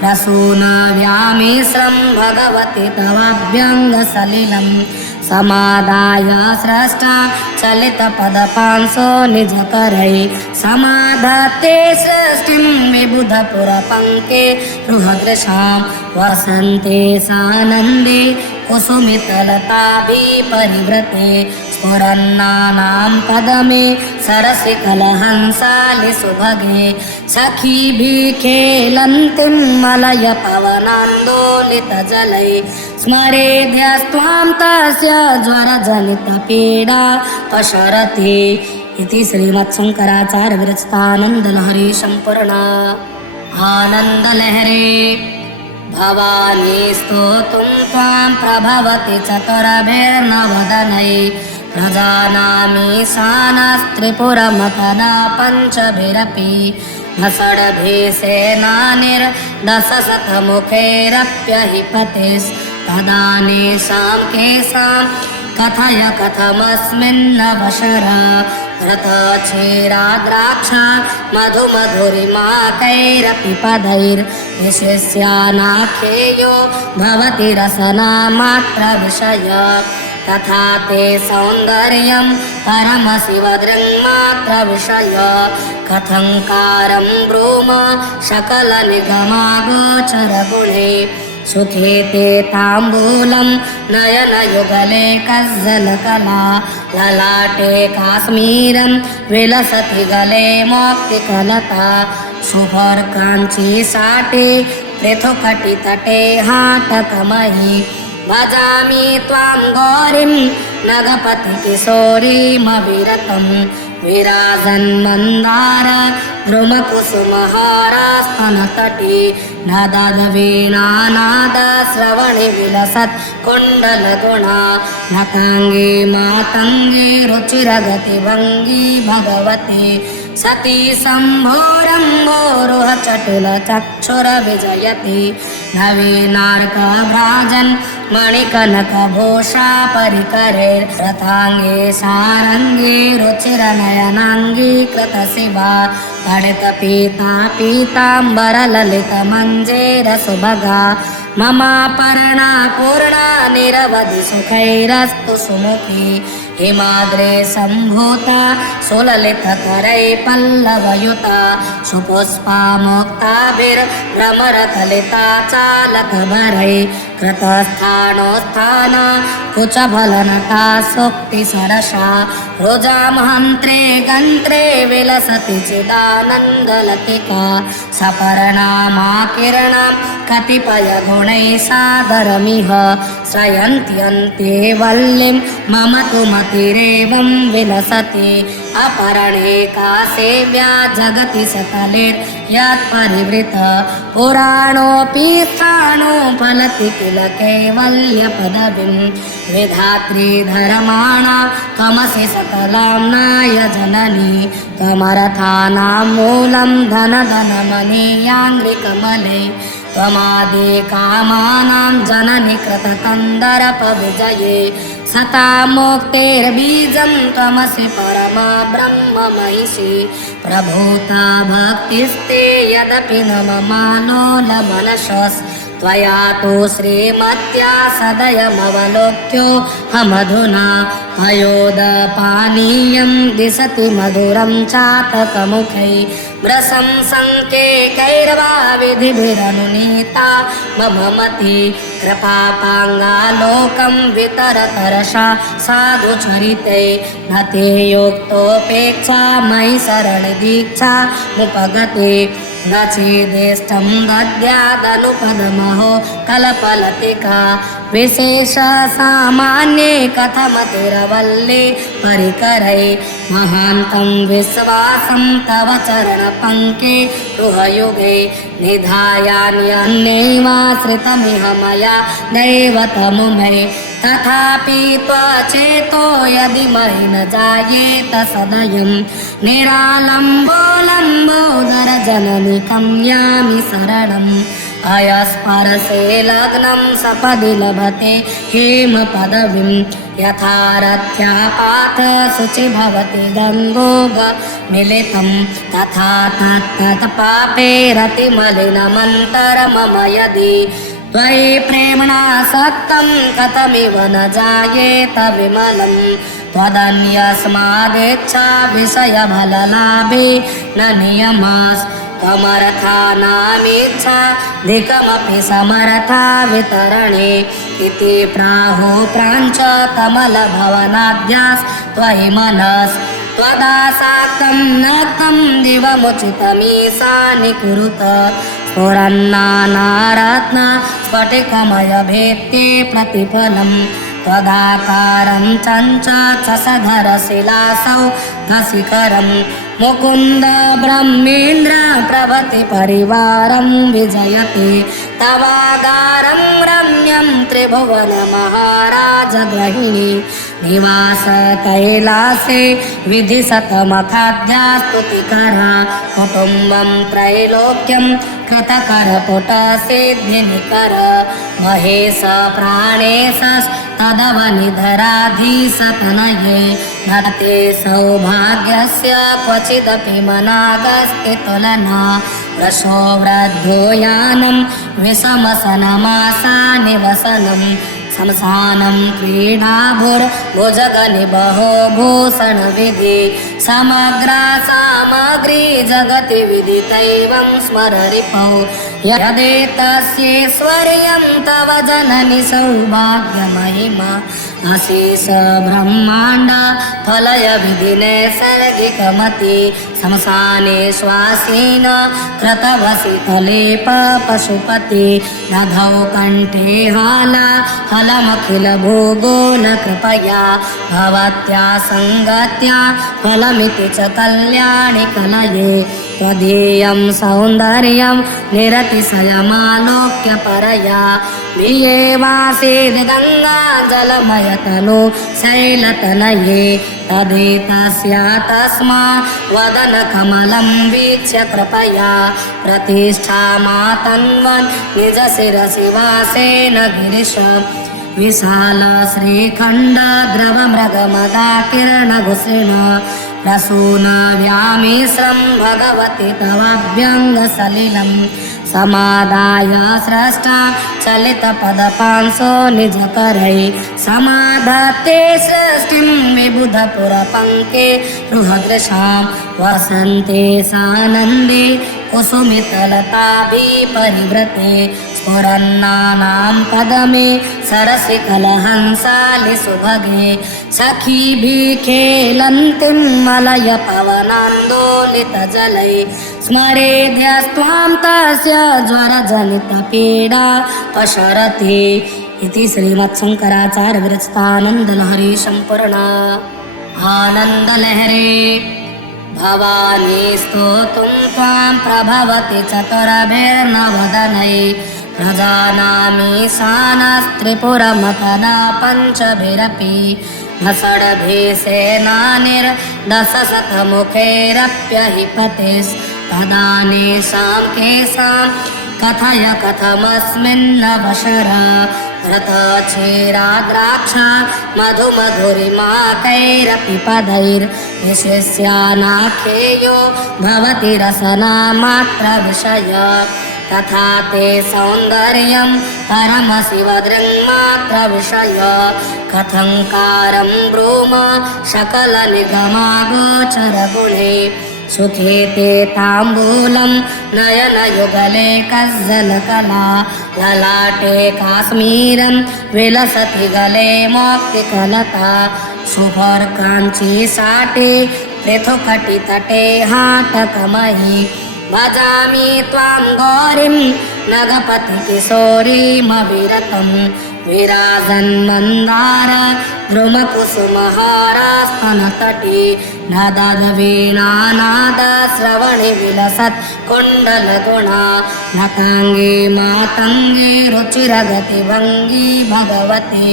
प्रसून व्यामिश्रं भगवति तवाभ्यङ्गसलिलं समादाय स्रष्टा चलितपदपांसो निजकरै समाधत्ते सृष्टिं विबुधपुरपङ्के रुहदृशां वसन्ते सानन्दे कुसुमितलताभिपरिवृते स्फुरन्नानां पदमे सरसि कलहंसालि सुभगे सखीभिः खेलन्तीं मलय पवनान्दोलितजलै स्मरेद्यस्त्वां तस्य ज्वरजनितपीडा पशरति इति श्रीमत्शङ्कराचार्य विरचितानन्दलहरी सम्पूर्णा आनन्दलहरी भवानी स्तोतुं त्वां प्रभवति चतुरभिर्नवदनै प्रजानामीशानस्त्रिपुरमतना पञ्चभिरपि दशडभीसेनानिर्दशशतमुखैरप्यहिपतिस्तदानेषां केषां कथय कथमस्मिन्नवशर घृतक्षीराद्राक्षा मधुमधुरिमाकैरपि पदैर्विशिष्यानाख्येयो भवति रसनामात्रविषय तथा ते सौन्दर्यं परमशिवदृङ्मात्रविषय कथंकारं ब्रूम सकलनिगमागोचरगुणे सुखे ते ताम्बूलं नयनयुगले कज्जलकला ललाटे काश्मीरं विलसति गले मौक्तिकलता शुभर्काञ्ची साटे पृथुकटितटे हाटकमयि भजामि त्वां गौरीं नगपतिकिशोरीमविरतं विराजन्मन्दार द्रुमकुसुमहारास्तनतटे नदद्वीणानादश्रवणे विलसत् कुण्डलगुणा नताङ्गे मातङ्गे रुचिरगतिभङ्गी भगवती सती शम्भोरम्भोरुह चटुलचक्षुरविजयति नवीनार्कभ्राजन् मणिकनकभूषा परिकरे रथाङ्गे सारङ्गे रुचिरनयनाङ्गी कृतशिवा हरितपीता पीताम्बरललितमञ्जेरसुभगा ममापर्णा पूर्णा निरवधि सुखैरस्तु सुमुखी हिमाद्रे सम्भूता सुललितकरै पल्लवयुता सुपुष्पा मुक्ताभिर्भ्रमरकलिता चालकभरै कृतस्थानोत्थाना कुचफलनटा सूक्तिसरसा रुजामहन्त्रे गन्त्रे विलसति चिदानन्दलतिका सपर्णामाकिरणां कतिपयगुणैः सादरमिह श्रयन्त्यन्ते वल्लीं मम तु मतिरेवं विलसति अपरणे का सेव्या जगति सकले यत्परिवृत पुराणोऽपि स्थाणो फलति किल कैवल्यपदवीं विधात्री धर्माणां त्वमसि सकलाम्नाय जननी त्वमर्थानां मूलं धनमनीयाङ्घ्रिकमले त्वमादि कामानां जननि कृतकन्दर्पविजये सता मुक्तेर्बीजं त्वमसि परमा ब्रह्म महिषी प्रभूता भक्तिस्ते यदपि न ममालोलमनशस् त्वया तु श्रीमत्या सदयमवलोक्योऽहमधुना पयोदपानीयं दिशति मधुरं चातकमुखै व्रशंसङ्केकैर्वा विधिभिरनुनीता मम मति कृपापाङ्गालोकं वितरतरसा साधुचरिते न ते योक्तोपेक्षा मयि शरणदीक्षा मुपगते न चेदिष्टं दद्यादनुपदमहो कलपलतिका विशेषसामान्ये कथमतिरवल्ले परिकरै महान्तं विश्वासं तव चरणपङ्के गृहयुगे निधायान्यन्यैवाश्रितमिह मया दैवतमुमे तथापि त्वचेतो यदि मयि न जायेत सदयं निरालम्बोलम्बोदरजननिकं यामि शरणम् अयस्परसे लग्नं सपदि लभते हेमपदवीं यथा रथ्यापात शुचि भवति गङ्गोगमिलितं तथा तत्तत्पापे रतिमलिनमन्तरमम यदि त्वयि प्रेम्णा सक्तं कथमिव न जायेत विमलं त्वदन्यस्मादिच्छा विषयफललाभे न नियमस् त्वमर्थानामिच्छा धिकमपि समर्था वितरणे इति प्राहो प्राञ्च कमलभवनाद्यास्त्वयि मनस् त्वदासाक्तं नक्तं दिवमुचितमीशानि कुरुत स्फुरन्नानारत्न स्फटिकमयभेत्ये प्रतिफलं त्वदाकारं चञ्चसधरशिलासौ धशिखरं मुकुन्द ब्रह्मेन्द्र प्रभृति परिवारं विजयते तवागारं रम्यं त्रिभुवन महाराज गृहिणी निवास कैलासे विधिशतमखाद्यास्तुतिकरा कुटुम्बं त्रैलोक्यं कृतकरपुटसिद्धिनिकर महेश प्राणेशस्तदवनिधराधीशतनये नते सौभाग्यस्य क्वचिदपि मनागस्ति तुलना रसो वृद्धो यानं विषमसनमासानि वसनं शमशानं क्रीडाभुर्भुजगनिबहो भूषणविधि समग्रा सामग्री जगति विदितैवं स्मररिपौ यदेतस्यैश्वर्यं तव जननि सौभाग्यमहिमा अशेष ब्रह्माण्ड फलय विधिनैसर्गिकमति शमशाने श्वासेन कृतवसितलेप पशुपति दधौ कण्ठे हाला फलमखिल भूगोल कृपया भवत्या सङ्गत्या फलमिति च कल्याणि कलये त्वदीयं सौन्दर्यं निरतिशयमालोक्य परया भियेवासीद् गङ्गा जलमयतनु शैलतनये तदेतस्या तस्मात् वदनकमलं वीक्ष्य कृपया प्रतिष्ठामातन्वन् निजशिरसि वासेन गिरिश विशाल श्रीखण्ड द्रवमृगमदाकिरणघुषिण प्रसून व्यामिश्रं भगवति तवाभ्यङ्गसलिलं समादाय स्रष्टा चलितपदपांसो निजकरै समाधत्ते सृष्टिं विबुधपुरपङ्के बृहदृशां वसन्ते सानन्दे कुसुमितलताभिः परिवृते स्फुरन्नानां पदमे सरसि कलहंसालि सुभगे सखीभिः खेलन्तीं मलयपवनान्दोलितजलै स्मरेद्यस्त्वां तस्य ज्वरजनितपीडा पशरति इति श्रीमत्शङ्कराचार्यविरचितानन्दलहरी सम्पूर्णा। आनन्दलहरे भवानी स्तोतुं त्वां प्रभवति चतुरभिर्नवदनैः प्रजानामीशानस्त्रिपुरमतना पञ्चभिरपि न षड्भिः सेनानिर्दशशतमुखैरप्यहिपतिस्तदानीशां केषां कथय कथमस्मिन्नवशरा घृतक्षीराद्राक्षा मधुमधुरिमाकैरपि पदैर्विशिष्यानाख्येयो भवति रसनामात्रविषय तथा ते सौन्दर्यं परमशिवदृङ्मात्रविषय कथंकारं ब्रूम सकलनिगमागोचरगुणे सुखे ते ताम्बूलं नयनयुगले कज्जलकला ललाटे काश्मीरं विलसति गले मौक्तिकलता शुभर्काञ्ची साटे पृथुकटितटे हाटकमयि भजामि त्वां गौरीं नगपतिकिशोरीमविरतं विराजन्मन्दार द्रुमकुसुमहारास्तनतटी नदद्वीणानादश्रवणि विलसत् कुण्डलगुणा नताङ्गे मातङ्गे रुचिरगतिभङ्गी भगवती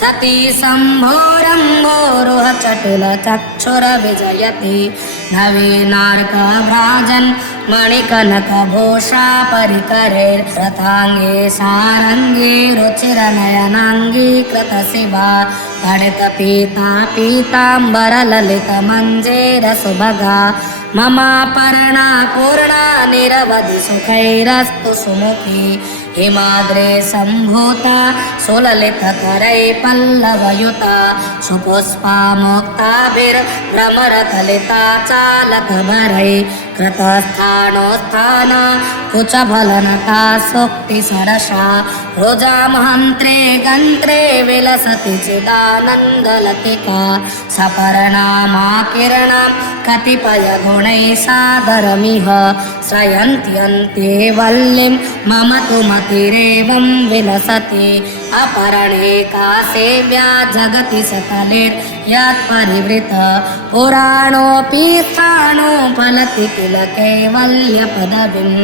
सती शम्भोरम्भोरुहचटुलचक्षुरविजयति नवीनार्कभ्राजन् मणिकनकभूषा परिकरे रथाङ्गे सारङ्गे रुचिरनयनाङ्गी कृतशिवा गणितपीता पीताम्बरललितमञ्जेरसुभगा ममापर्णा पूर्णा निरवधि सुखैरस्तु सुमुखी हिमाद्रे सम्भूता सुललितकरै पल्लवयुता सुपुष्पा मुक्ताभिर्भ्रमरकलिता चालकभरै कृतस्थानोत्थाना कुचफलनटा सूक्तिसरसा रुजामहन्त्रे गन्त्रे विलसति चिदानन्दलतिका सपर्णामाकिरणां कतिपयगुणैः सादरमिह श्रयन्त्यन्ते वल्लीं मम तु मतिरेवं विलसति अपरणे का सेव्या जगति सकलेर्यत्परिवृत पुराणोऽपि स्थाणो फलति किल कैवल्यपदवीं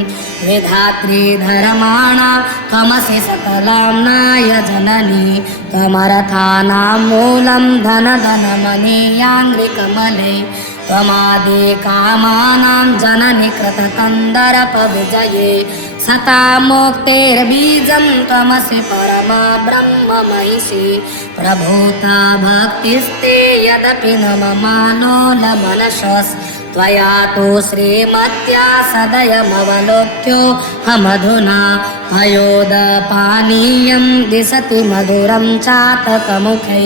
विधात्री धर्माणां त्वमसि सकलाम्नाय जननी त्वमर्थानां मूलं धनधनमनीयाङ्घ्रिकमले त्वमादि कामानां जननि कृतकन्दर्पविजये सता मुक्तेर्बीजं त्वमसि परमा ब्रह्म महिषी प्रभूता भक्तिस्ते यदपि न ममालोलमनशस् त्वया तु श्रीमत्या सदयमवलोक्योऽहमधुना पयोदपानीयं दिशति मधुरं चातकमुखै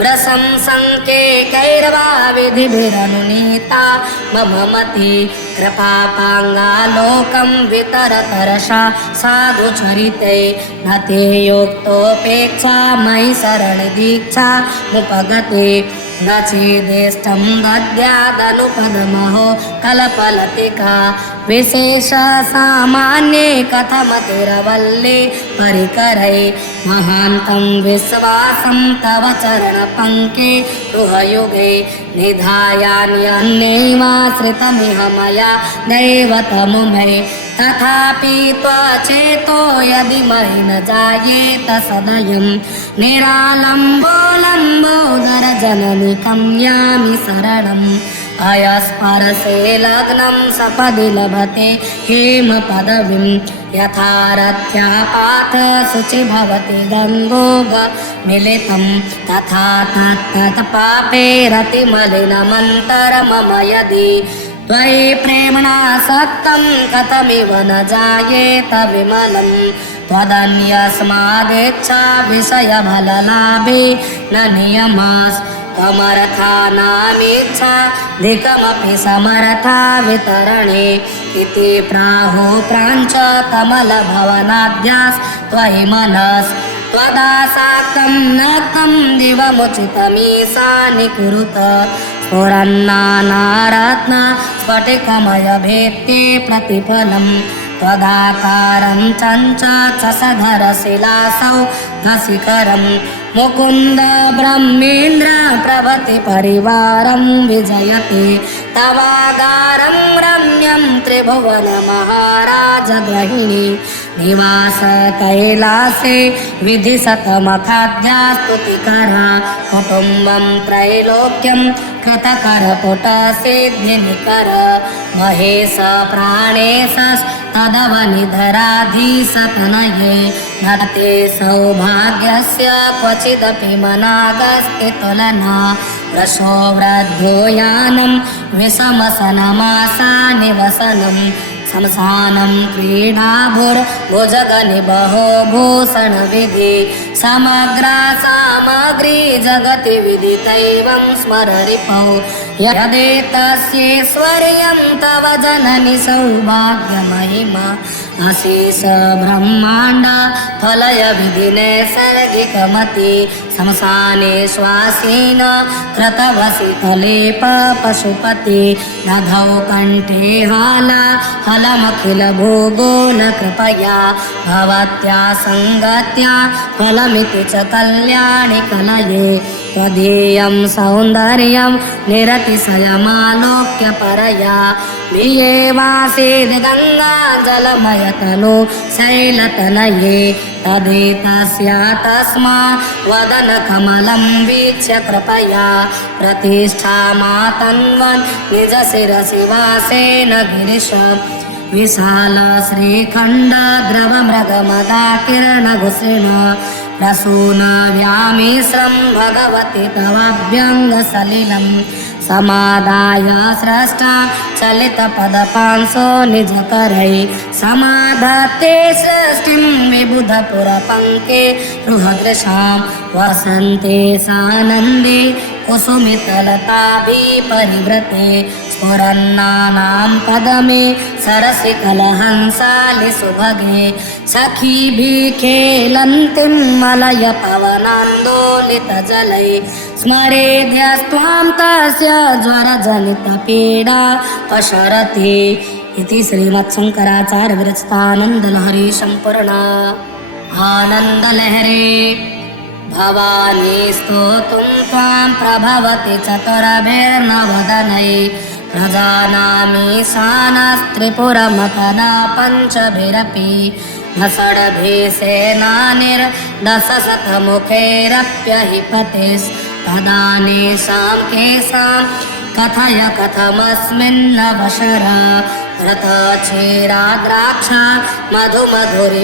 व्रसं सङ्केकैर्वा विधिभिरनुनीता मम मति कृपापाङ्गालोकं वितरतरसा साधुचरिते न ते योक्तोपेक्षा मयि शरणदीक्षा मुपगते न चेदिष्टं दद्यादनुपदमहो कलपलतिका विशेषसामान्ये कथमतिरवल्ले परिकरै महान्तं विश्वासं तव चरणपङ्के रुहयुगे निधायान्यन्यैवाश्रितमिह मया दैवतमुमे तथापि त्वचेतो यदि महि न जायेत सदयं निरालम्बो लम्बोदरजननि कम्यामि शरणम् अयस्पर्शे लग्नं सपदि लभते हेमपदवीं यथारथ्यापात शुचि भवति गङ्गोगमिलितं तथा तत्तत्पापे रतिमलिनमन्तरमम यदि त्वयि प्रेम्णा सक्तं कथमिव न जायेत विमलं त्वदन्यस्मादेच्छा विषयफललाभे न नियमास् त्वमर्थानामिच्छा धिकमपि समर्था वितरणे इति प्राहो प्राञ्च कमलभवनाद्यास्त्वयि मनस् त्वदासाक्तं नक्तं दिवमुचितमीशानि कुरुत स्फुरन्नानारत्न स्फटिकमयभेत्ये प्रतिफलं त्वदाकारं चञ्च सधरशिलासौ घशिखरं मुकुन्द ब्रह्मेन्द्र प्रभृति परिवारं विजयते तवागारं रम्यं त्रिभुवन महाराज गृहिणी निवास कैलासे विधिशतमखाद्या स्तुतिकरा कुटुम्बं त्रैलोक्यं कृतकर पुटसिद्धिनिकर महेश प्राणेशस्तदवनिधराधीशतनये नते सौभाग्यस्य क्वचिदपि मनागस्ति तुलना रसो वृद्धो यानं विषमसनमासा निवसनं शमशानं क्रीडाभुर्भुजगनिबहो भूषणविधि समग्रा सामग्री जगति विदितैवं स्मररिपौ यदेतस्यैश्वर्यं तव जननि सौभाग्यमहिमा अशेष ब्रह्माण्ड फलय विधिनैसर्गिकमति शमशाने श्वासेन कृतवसितलेप पशुपति नधौ कण्ठे हाला फलमखिल भोगो न कृपया भवत्या सङ्गत्या फलमिति च कल्याणि कलये त्वदीयं सौन्दर्यं निरतिशयमालोक्य परया वियेवासीद् गङ्गा जलमयतनु शैलतनये तदेतस्या तस्मात् वदनकमलं वीक्ष्य कृपया प्रतिष्ठामातन्वन् निजशिरसि वासेन गिरिश विशाल श्रीखण्ड द्रवमृगमदाकिरणघुसृण प्रसून व्यामिश्रं भगवति तवाभ्यङ्गसलिलं समादाय स्रष्टा चलितपदपांसो निजकरै समाधत्ते सृष्टिं विबुधपुरपङ्के बृहदृशां वसन्ते सानन्दे कुसुमितलताभिपरिवृते स्फुरन्नानां पदमे सरसि कलहंसालि सुभगे सखीभिः खेलन्तीं मलय पवनान्दोलितजलै स्मरेद्यस्त्वां तस्य ज्वरजनितपीडा पशरति इति श्रीमत्शङ्कराचार्य विरचितानन्दलहरी सम्पूर्णा आनन्दलहरे भवानी स्तोतुं त्वां प्रभवति चतुरभिर्नवदनै प्रजानामीशानस्त्रिपुरमतना पञ्चभिरपि न षड्भिसेनानिर्दशशतमुखैरप्यहिपतिस्तदानेषां केषां कथय कथमस्मिन्न वशर घृतक्षीराद्राक्षा मधुमधुरिमाकैरपि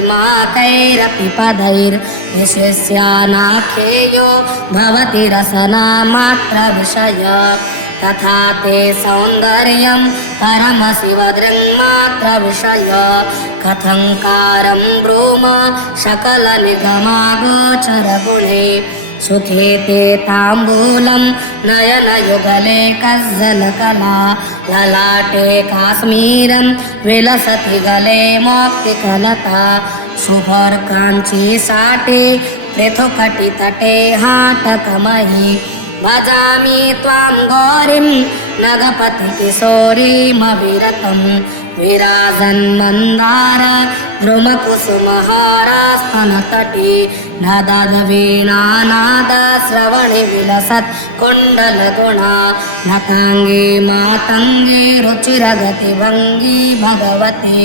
पदैर्विशिष्यानाख्येयो भवति रसनामात्रविषय तथा ते सौन्दर्यं परमशिवदृङ्मात्रविषय कथंकारं ब्रूम सकलनिगमागोचरगुणे सुखे ते ताम्बूलं नयनयुगले कज्जलकला ललाटे काश्मीरं विलसति गले मौक्तिकलता शुभर्काञ्चीसाटे पृथुकटितटे हाटकमयि भजामि त्वां गौरीं नगपतिकिशोरीमविरतं विराजन्मन्दार द्रुमकुसुमहारस्तनतटी नदद्वीणानादश्रवणे विलसत् कुण्डलगुणा नताङ्गे मातङ्गे रुचिरगतिभङ्गी भगवती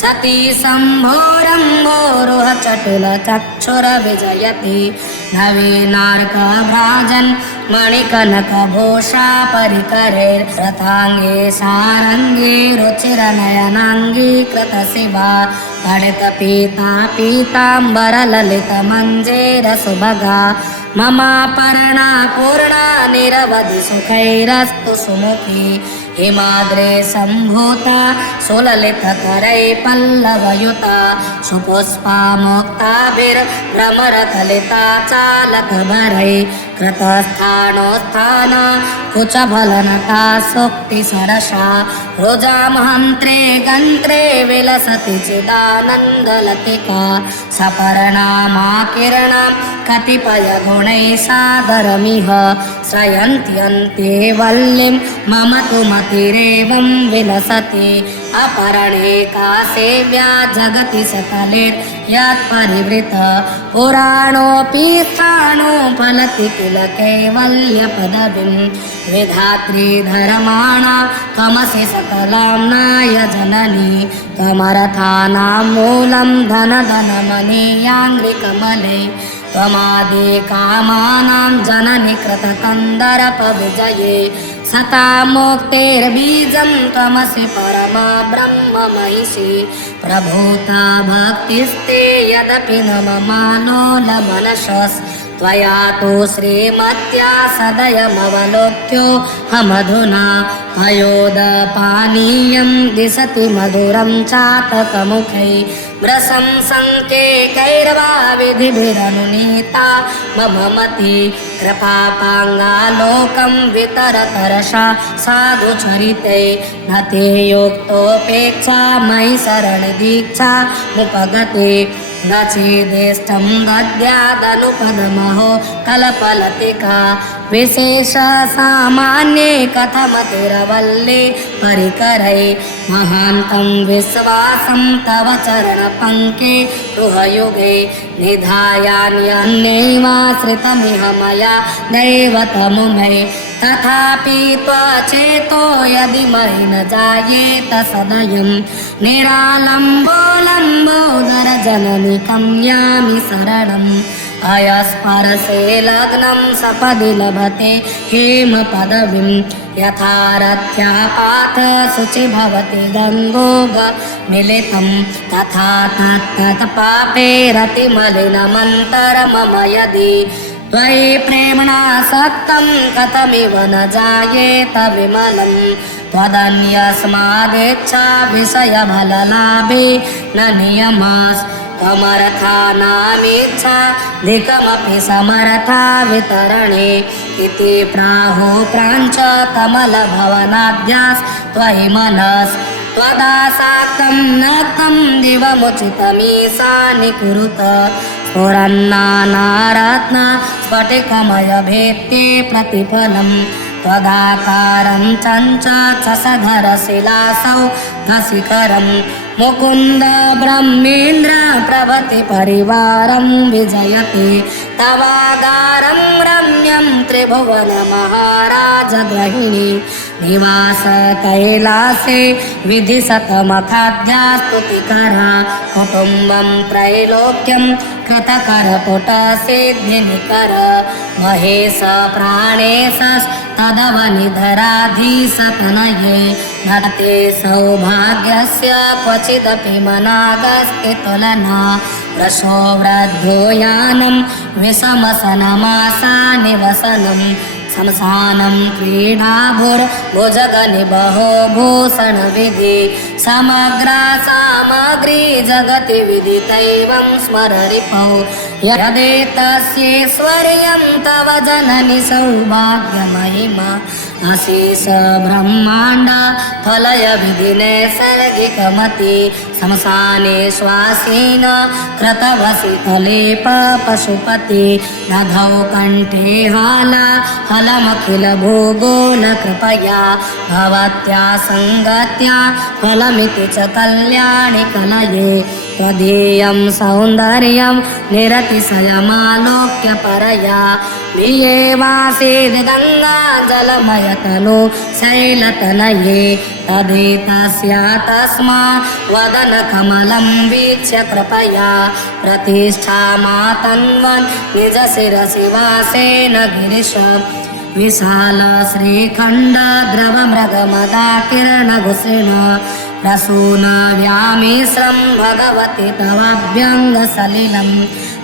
सती शम्भोरम्भोरुह चटुलचक्षुरविजयति नवीनार्कभ्राजन् मणिकनकभूषा परिकरैर्रथाङ्गे सारङ्गे रुचिरनयनाङ्गी कृतशिवा गणितपीता पीताम्बरललितमञ्जेरसुभगा ममापर्णा पूर्णा निरवधि सुखैरस्तु सुमुखी हिमाद्रे सम्भूता सुललितकरै पल्लवयुता सुपुष्पा मुक्ताभिर्भ्रमरकलिता चालकभरै कृतस्थानोत्थान कुचफलनटा सूक्तिसरसा रुजामहन्त्रे गन्त्रे विलसति चिदानन्दलतिका सपर्णामाकिरणं कतिपयगुणैः सादरमिह श्रयन्त्यन्ते वल्लीं मम तु मतिरेवं विलसति अपरणे का सेव्या जगति सकले यत्परिवृत पुराणोऽपि स्थाणो फलति किल कैवल्यपदवीं विधात्री धर्माणां त्वमसि सकलाम्नाय जननी त्वमर्थानां मूलं धनधनमनीयाङ्घ्रिकमले त्वमादि कामानां जननि कृतकन्दर्पविजये सता मुक्तेर्बीजं त्वमसि परमा ब्रह्म महिषी प्रभूता भक्तिस्ते यदपि न ममालोलमनशस् त्वया तु श्रीमत्या सदयमवलोक्यो हमधुना पयोदपानीयं दिशति मधुरं चातकमुखै प्रशंसङ्केकैर्वा विधिभिरनुनीता मम मति कृपापाङ्गालोकं वितरतरसा साधुचरिते न ते योक्तोपेक्षा मयि शरणदीक्षा मुपगते न चेदिष्टं दद्यादनुपदमहो कलपलतिका विशेष सामान्ये कथमतिरवल्ले परिकरै महान्तं विश्वासं तव चरणपङ्के गृहयुगे निधायान्यन्यैवाश्रितमिह मया दैवतमुमे तथापि त्वचेतो यदि मयि न जायेत सदयं निरालम्बोलम्बोदरजननिकं यामि शरणम् अयस्परसे लग्नं सपदि लभते हेमपदवीं यथारथ्यापाथ शुचि भवति गङ्गोगमिलितं तथा तत्तत्पापे रतिमलिनमन्तरमम यदि त्वयि प्रेम्णा सक्तं कथमिव न जायेत विमलं त्वदन्यस्मादिच्छा विषयफललाभे न नियमस् त्वमर्थानामिच्छा धिकमपि समर्था वितरणे इति प्राहो प्राञ्च कमलभवनाद्यास्त्वयि मनस् त्वदासाक्तं नक्तं दिवमुचितमीशानि कुरुत स्फुरन्नानारत्न स्फटिकमयभेत्ये प्रतिफलं त्वदाकारं चञ्चक्षसधरशिलासौ घशिखरं मुकुन्द ब्रह्मेन्द्र प्रभृति परिवारं विजयते तवागारं रम्यं त्रिभुवनमहाराजगृहिणी निवास कैलासे विधिशतमखाद्यास्तुतिकरा कुटुम्बं त्रैलोक्यं कृतकरपुटसिद्धिनिकर महेश प्राणेशस्तदवनिधराधीशतनये नते सौभाग्यस्य क्वचिदपि मनागस्ति तुलना रसो वृद्धो यानं विषमसनमासा निवसनं शमशानं क्रीडाभुर्भुजगनिबहो भूषणविधि समग्रा सामग्री जगति विदितैवं स्मररिपौ यदेतस्यैश्वर्यं तव जननि सौभाग्यमहिमा अशेष ब्रह्माण्ड फलय विधिनैसर्गिकमति शमशाने श्वासेन कृतवसितलेप पशुपति दधौ कण्ठे हाला फलमखिल भोगो न कृपया भवत्या सङ्गत्या फलमिति च कल्याणि कलये त्वदीयं सौन्दर्यं निरतिशयमालोक्य परया भियेवासीद् गङ्गा जलमयतनु शैलतनये तदेतस्या तस्मात् वदनकमलं वीक्ष्य कृपया प्रतिष्ठामातन्वन् निजशिरसि वासेन गिरिश विशाल श्रीखण्ड द्रवमृगमदाकिरणघुसृण प्रसून व्यामिश्रं भगवति तवाभ्यङ्गसलिलं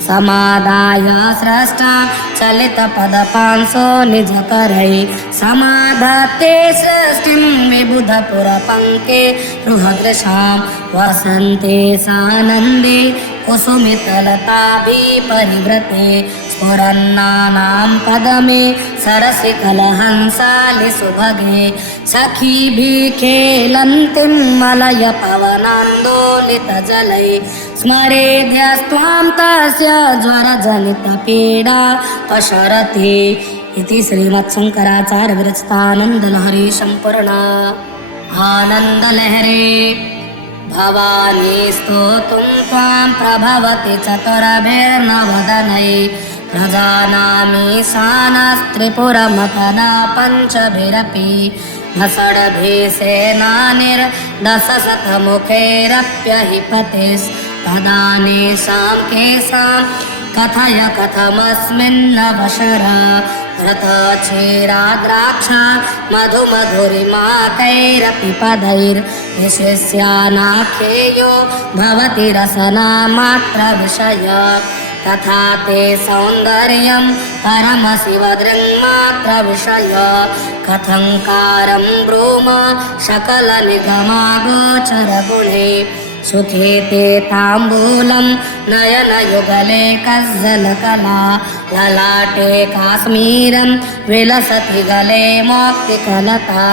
समादाय स्रष्टा चलितपदपांसो निजकरै समाधत्ते सृष्टिं विबुधपुरपङ्के रुहदृशां वसन्ते सानन्दे कुसुमितलताभिपरिवृते स्फुरन्नानां पदमे सरसि कलहंसालि सुभगे सखीभिः खेलन्तीं मलयपवनान्दोलितजलै स्मरेद्यस्त्वां तस्य ज्वरजनितपीडा पशरति इति श्रीमत्शङ्कराचार्य विरचितानन्दलहरी सम्पूर्णा आनन्दलहरी। भवानी स्तोतुं त्वां प्रभवति चतुरभिर्नवदनै प्रजानामीशानस्त्रिपुरमथना पञ्चभिरपि दशडभिसेनानिर्दशशतमुखैरप्यहिपतिस्तदानीशां केशां कथय कथमस्मिन्नवशर घृतक्षीराद्राक्षा मधुमधुरिमाकैरपि पदैर्विशिष्यानाख्येयो भवति रसनामात्रविषय तथा ते सौन्दर्यं परमशिवदृङ्मात्रविषय कथंकारं ब्रूम सकलनिगमागोचरगुणे सुखे ते ताम्बूलं नयनयुगले कज्जलकला ललाटे काश्मीरं विलसति गले मौक्तिकलता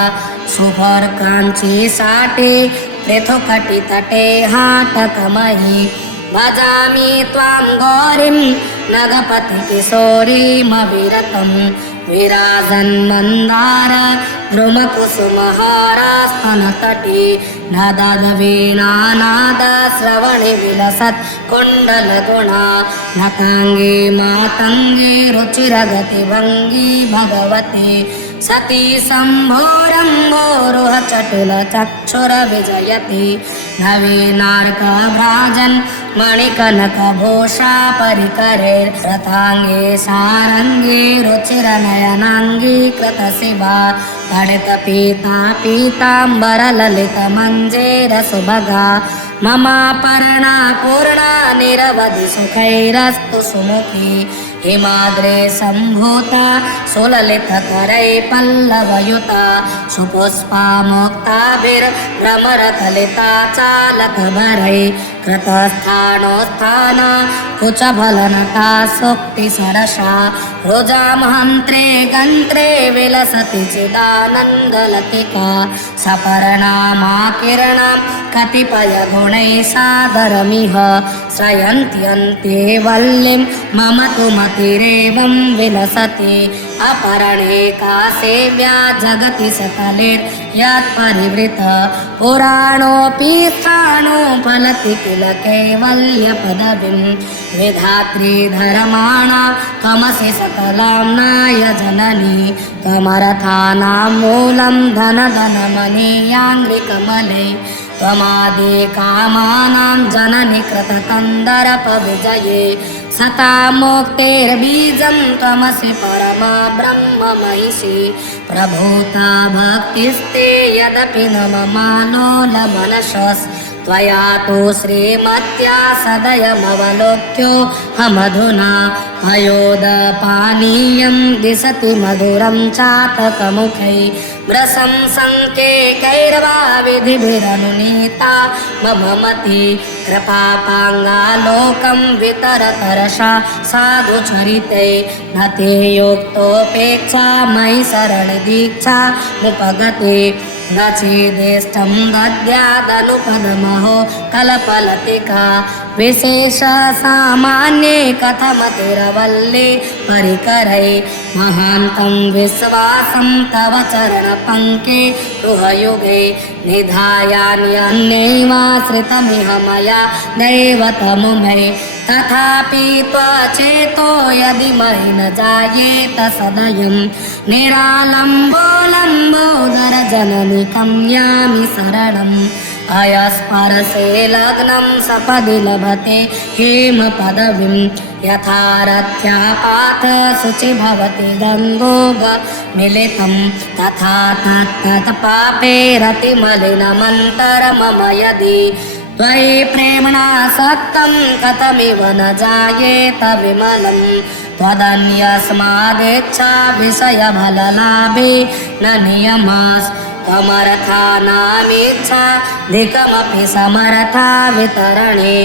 शुभर्काञ्ची साटे पृथुकटितटे हाटकमयि भजामि त्वां गौरीं नगपतिकिशोरीमविरतं विराजन्मन्दार द्रुमकुसुमहारास्तनतटे नदद्वीणानादश्रवणे विलसत् कुण्डलगुणा नताङ्गे मातङ्गे रुचिरगतिभङ्गी भगवती सती शम्भोरम्भोरुह चटुलचक्षुरविजयति नवीनार्कभ्राजन् मणिकनकभूषा परिकरे रथाङ्गे सारङ्गे रुचिरनयनाङ्गी कृतशिवा तडितपीता पीताम्बरललितमञ्जेरसुभगा ममापर्णा पूर्णा निरवधि सुखैरस्तु सुमुखी हिमाद्रे सम्भूता सुललितकरै पल्लवयुता सुपुष्पा मुक्ताभिर्भ्रमरकलिता चालकभरै कृतस्थानोत्थाना कुचफलनता सूक्तिसरसा रुजामहन्त्रे गन्त्रे विलसति चिदानन्दलतिका सपर्णामाकिरणां कतिपयगुणैः सादरमिह श्रयन्त्यन्ते वल्लीं मम तु मतिरेवं विलसति अपरणे का सेव्या जगति सकलेर्यत्परिवृत पुराणोऽपि स्थाणो फलति किल कैवल्यपदवीं विधात्री धर्माणां त्वमसि सकलाम्नाय जननी त्वमर्थानां मूलं धनधनमनीयाङ्घ्रिकमले त्वमादि कामानां जननि कृतकन्दर्पविजये सता मुक्तेर्बीजं त्वमसि परमा ब्रह्म महिषी प्रभूता भक्तिस्ते यदपि न ममालोलमनशस् त्वया तु श्रीमत्या सदयमवलोक्योऽहमधुना पयोदपानीयं दिशति मधुरं चातकमुखै व्रसं सङ्केकैर्वा विधिभिरनुनीता मम मति कृपापाङ्गालोकं वितरतरसा साधुचरिते न ते योक्तोपेक्षा मयि शरणदीक्षा मुपगते न चेदेष्टं दद्यादनुपदमहो कलपलतिका विशेषसामान्ये कथमतिरवल्ले परिकरै महान्तं विश्वासं तव चरणपङ्के गृहयुगे निधायान्यन्यैवाश्रितमिह मया दैवतमुमे तथापि त्वचेतो यदि मयि न जायेत सदयं निरालम्बोलम्बोदरजननि कम्यामि शरणम् अयस्पर्शे लग्नं सपदि लभते हेमपदवीं यथा रथ्यापात शुचि भवति गङ्गोगमिलितं तथा तत्तत्पापे रतिमलिनमन्तरमम यदि त्वयि प्रेम्णा सक्तं कथमिव न जायेत विमलं त्वदन्यस्मादेच्छा विषयफललाभे न नियमस् त्वमर्थानामिच्छा धिकमपि समर्था वितरणे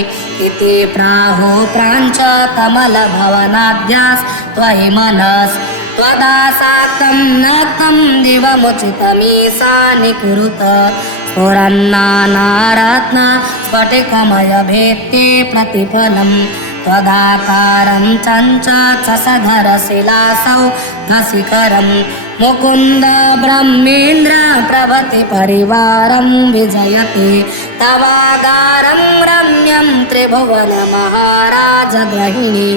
इति प्राहो प्राञ्च कमलभवनाद्यास्त्वयि मनस् त्वदासाक्तं नक्तं दिवमुचितमीशानि कुरुत स्फुरन्नानारत्न स्फटिकमयभेत्ये प्रतिफलं त्वदाकारं चञ्चक्षसधरशिलासौ भसिकरं मुकुन्द ब्रह्मेन्द्र प्रभृति परिवारं विजयते तवागारं रम्यं त्रिभुवनमहाराजगृहिणी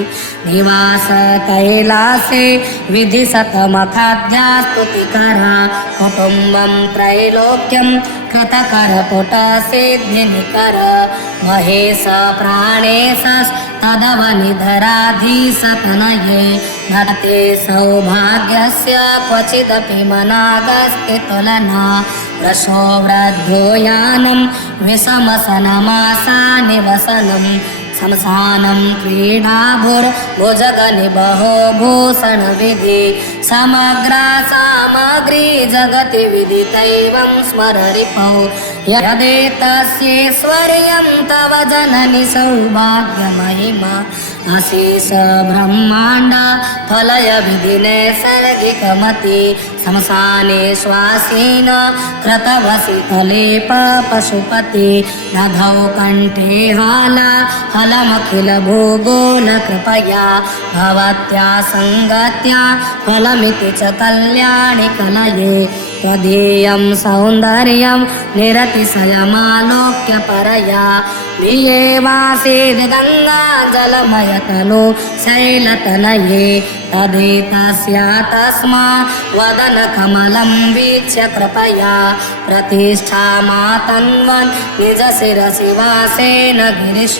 निवास कैलासे विधिशतमखाद्या स्तुतिकरा कुटुम्बं त्रैलोक्यं कृतकरपुटसिद्धिनिकर महेश प्राणेशस्तदवनिधराधीशतनये नते सौभाग्यस्य क्वचिदपि मनागस्ति तुलना रसो वृद्धो यानं विषमसनमासा निवसनं शमशानं क्रीडाभुर्भुजगनिबहो भूषणविधि समग्रा सामग्री जगति विदितैवं स्मररिपौ यदेतस्यैश्वर्यं तव जननि सौभाग्यमहिमा अशेष ब्रह्माण्ड फलय विधिनैसर्गिकमति शमशाने श्वासेन कृतवसितलेप पशुपति दधौ कण्ठे हाला फलमखिल भूगोल कृपया भवत्या सङ्गत्या फलमिति च कल्याणि कलये त्वदीयं सौन्दर्यं निरतिशयमालोक्य परया भियेवासीद् गङ्गा जलमयतनु शैलतनये तदेतस्या तस्मा वदनकमलं वीक्ष्य कृपया प्रतिष्ठामातन्वन् निजशिरसि वासेन गिरिश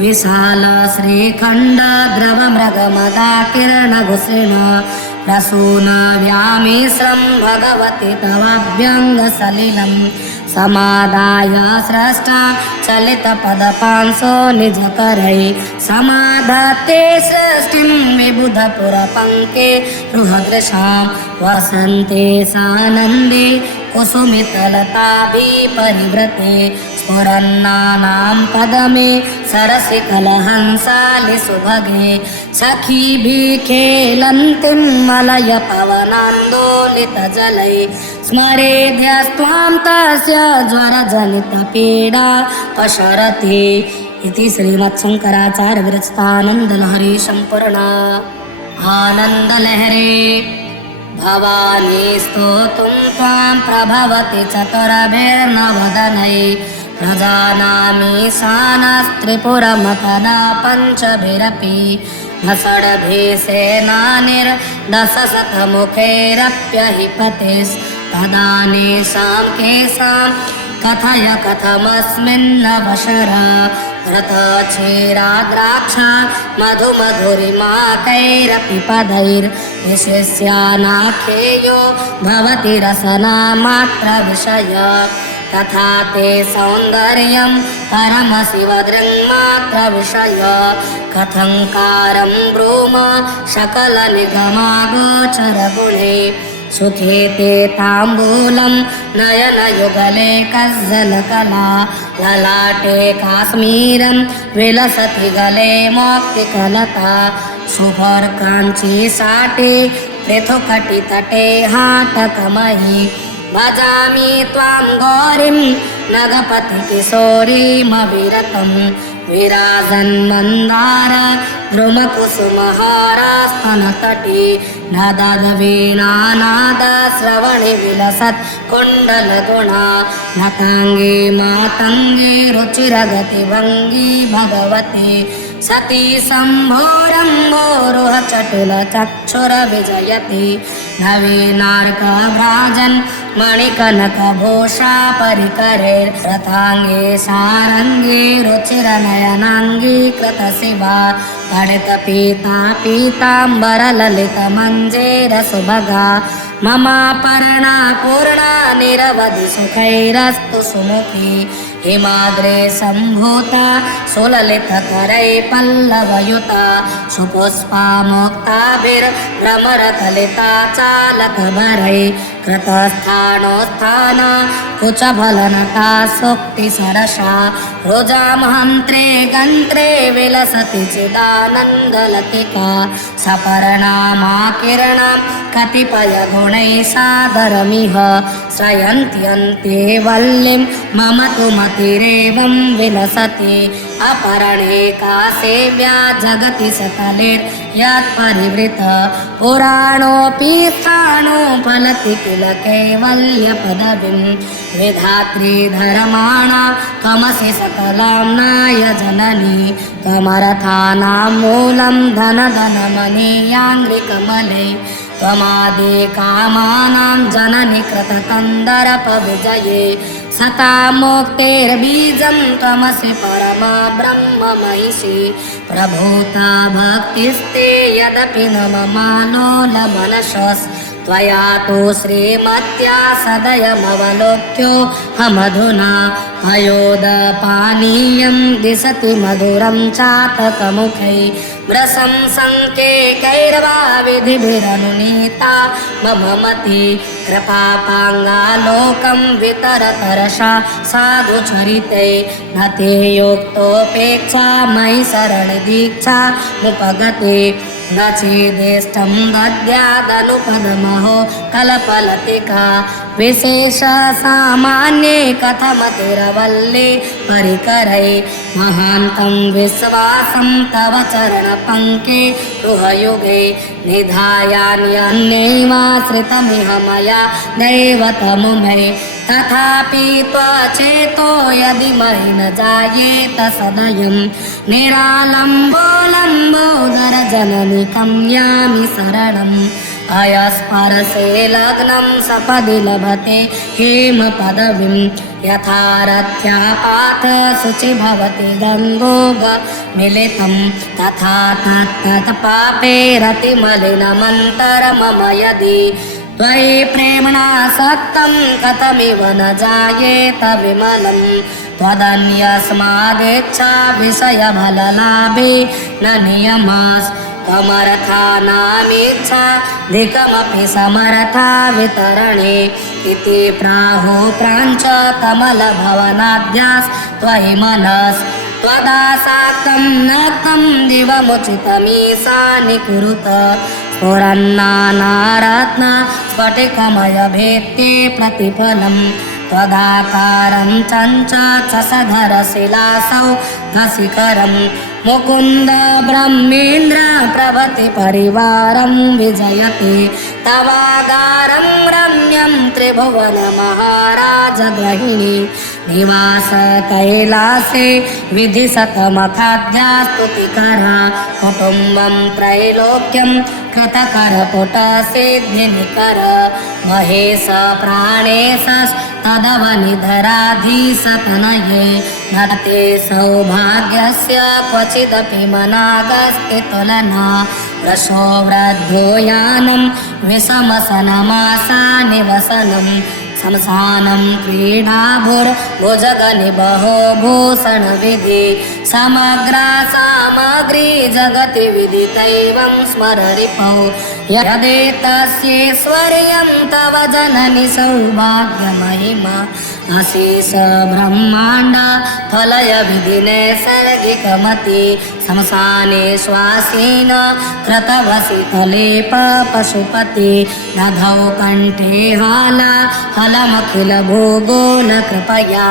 विशाल श्रीखण्ड द्रवमृगमदाकिरणघुसृण प्रसून व्यामिश्रं भगवति तवाभ्यङ्गसलिलं समादाय स्रष्टा चलितपदपांसो निजकरै समाधत्ते सृष्टिं विबुधपुरपङ्के रुहदृशां वसन्ते सानन्दे कुसुमितलताभिपरिवृते स्फुरन्नानां पदमे सरसि कलहंसालि सुभगे सखीभिः खेलन्तीं मलय पवनान्दोलितजलै स्मरेद्यस्त्वां तस्य ज्वरजनितपीडा पशरति इति श्रीमत्शङ्कराचार्य विरचितानन्दलहरी सम्पूर्णा आनन्दलहरी भवानी स्तोतुं त्वां प्रभवति चतुरभिर्नवदनै प्रजानामीशानस्त्रिपुरमतना पञ्चभिरपि न षड्भिसेनानिर्दशशतमुखैरप्यहिपतिस्तदानेषां केषां कथय कथमस्मिन्नवशर घृतक्षीराद्राक्षा मधुमधुरिमाकैरपि पदैर्विशिष्यानाख्येयो भवति रसनामात्रविषय तथा ते सौन्दर्यं परमशिवदृङ्मात्रविषय कथङ्कारं ब्रूम सकलनिगमागोचरगुणे सुखे ते ताम्बूलं नयनयुगले कज्जलकला ललाटे काश्मीरं विलसति गले मौक्तिकलता सुभर्काञ्ची साटे पृथुकटितटे हाटकमयि भजामि त्वां गौरीं नगपतिकिशोरीमविरतं विराजन्मन्दार द्रुमकुसुमहारास्तनतटी नदद्वीणानादश्रवणि विलसत् कुण्डलगुणा नताङ्गे मातङ्गे रुचिरगतिभङ्गी भगवती सती शम्भोरम्भोरुहचटुलचक्षुरविजयति नवीनार्कव्राजन् मणिकनकभूषा परिकरे रथाङ्गे सारङ्गे रुचिरनयनाङ्गी कृतशिवा गणितपीता पीताम्बरललितमञ्जेरसुभगा ममापर्णा पूर्णा निरवधि सुखैरस्तु सुमुखी हिमाद्रे सम्भूता सुललितकरै पल्लवयुता सुपुष्पा मुक्ताभिर्भ्रमरकलिता चालकभरै कृतस्थानोत्थाना कुचफलनटा सूक्तिसरसा रुजामहन्त्रे गन्त्रे विलसति चिदानन्दलतिका सपर्णामाकिरणां कतिपयगुणैः सादरमिह श्रयन्त्यन्ते वल्लीं मम तु मतिरेवं विलसति अपरणेका सेव्या जगति सकलेर्यत्परिवृत पुराणोऽपि स्थाणो फलति किल कैवल्यपदवीं विधात्री धर्माणां त्वमसि सकलाम्नाय जननी त्वमर्थानां मूलं धनमनीयाङ्घ्रिकमले त्वमादि कामानां जननि कृतकन्दर्पविजये सता मोक्तेर्बीजं त्वमसि परमा ब्रह्म महिषी प्रभूता भक्तिस्ते यदपि न ममालोलमनशस् त्वया तु श्रीमत्या सदयमवलोक्यो हमधुना पयोदपानीयं दिशति मधुरं चातकमुखै प्रशंसङ्केकैर्वा विधिभिरनुनीता मम मति कृपापाङ्गालोकं वितरतरसा साधुचरिते न ते योक्तोपेक्षा मयि शरणदीक्षा मुपगते न चेदिष्टं गद्यादनुपदमहो कलपलतिका विशेषसामान्ये कथमतिरवल्ले परिकरै महान्तं विश्वासं तव चरणपङ्के गृहयुगे निधायान्यन्यैवाश्रितमिह मया दैवतमुमे तथापि त्वचेतो यदि महि न जायेत सदयं निरालम्बो लम्बोदरजननि कम्यामि शरणम् अयस्पर्शे लग्नं सपदि लभते हेमपदवीं यथारथ्यापात शुचि भवति गङ्गोगमिलितं तथा तत्तत्पापे रतिमलिनमन्तरमम यदि त्वयि प्रेम्णा सक्तं कथमिव न जायेत विमलं त्वदन्यस्मादेच्छा विषयफललाभे न नियमास् त्वमर्थानामिच्छा धिकमपि समर्था वितरणे इति प्राहो प्राञ्च कमलभवनाद्यास्त्वयि मनस् त्वदासाक्तं नक्तं दिवमुचितमीशानि कुरुत स्फुरन्नानारत्न स्फटिकमयभेत्ये प्रतिफलं त्वदाकारं चञ्चसधरशिलासौ धशिखरं मुकुन्द ब्रह्मेन्द्र प्रभृति परिवारं विजयते तवागारं रम्यं त्रिभुवनमहाराजगृहिणी निवास कैलासे विधिशतमखाद्यास्तुतिकरा कुटुम्बं त्रैलोक्यं कृतकरपुटसिद्धिनिकर महेश प्राणेशस्तदवनिधराधीशतनये नते सौभाग्यस्य क्वचिदपि मनागस्ति तुलना रसो वृद्धो यानं विषमसनमासानिवसनं शमशानं क्रीडाभुर्भुजगनिबहो भूषणविधि समग्रा सामग्री जगति विदितैवं स्मररिपौ यदेतस्यैश्वर्यं तव जननि सौभाग्यमहिमा अशेष ब्रह्माण्ड फलय विधिनैसर्गिकमति शमशाने श्वासेन कृतवसितलेप पशुपति दधौ कण्ठे हाला फलमखिल भोगो न कृपया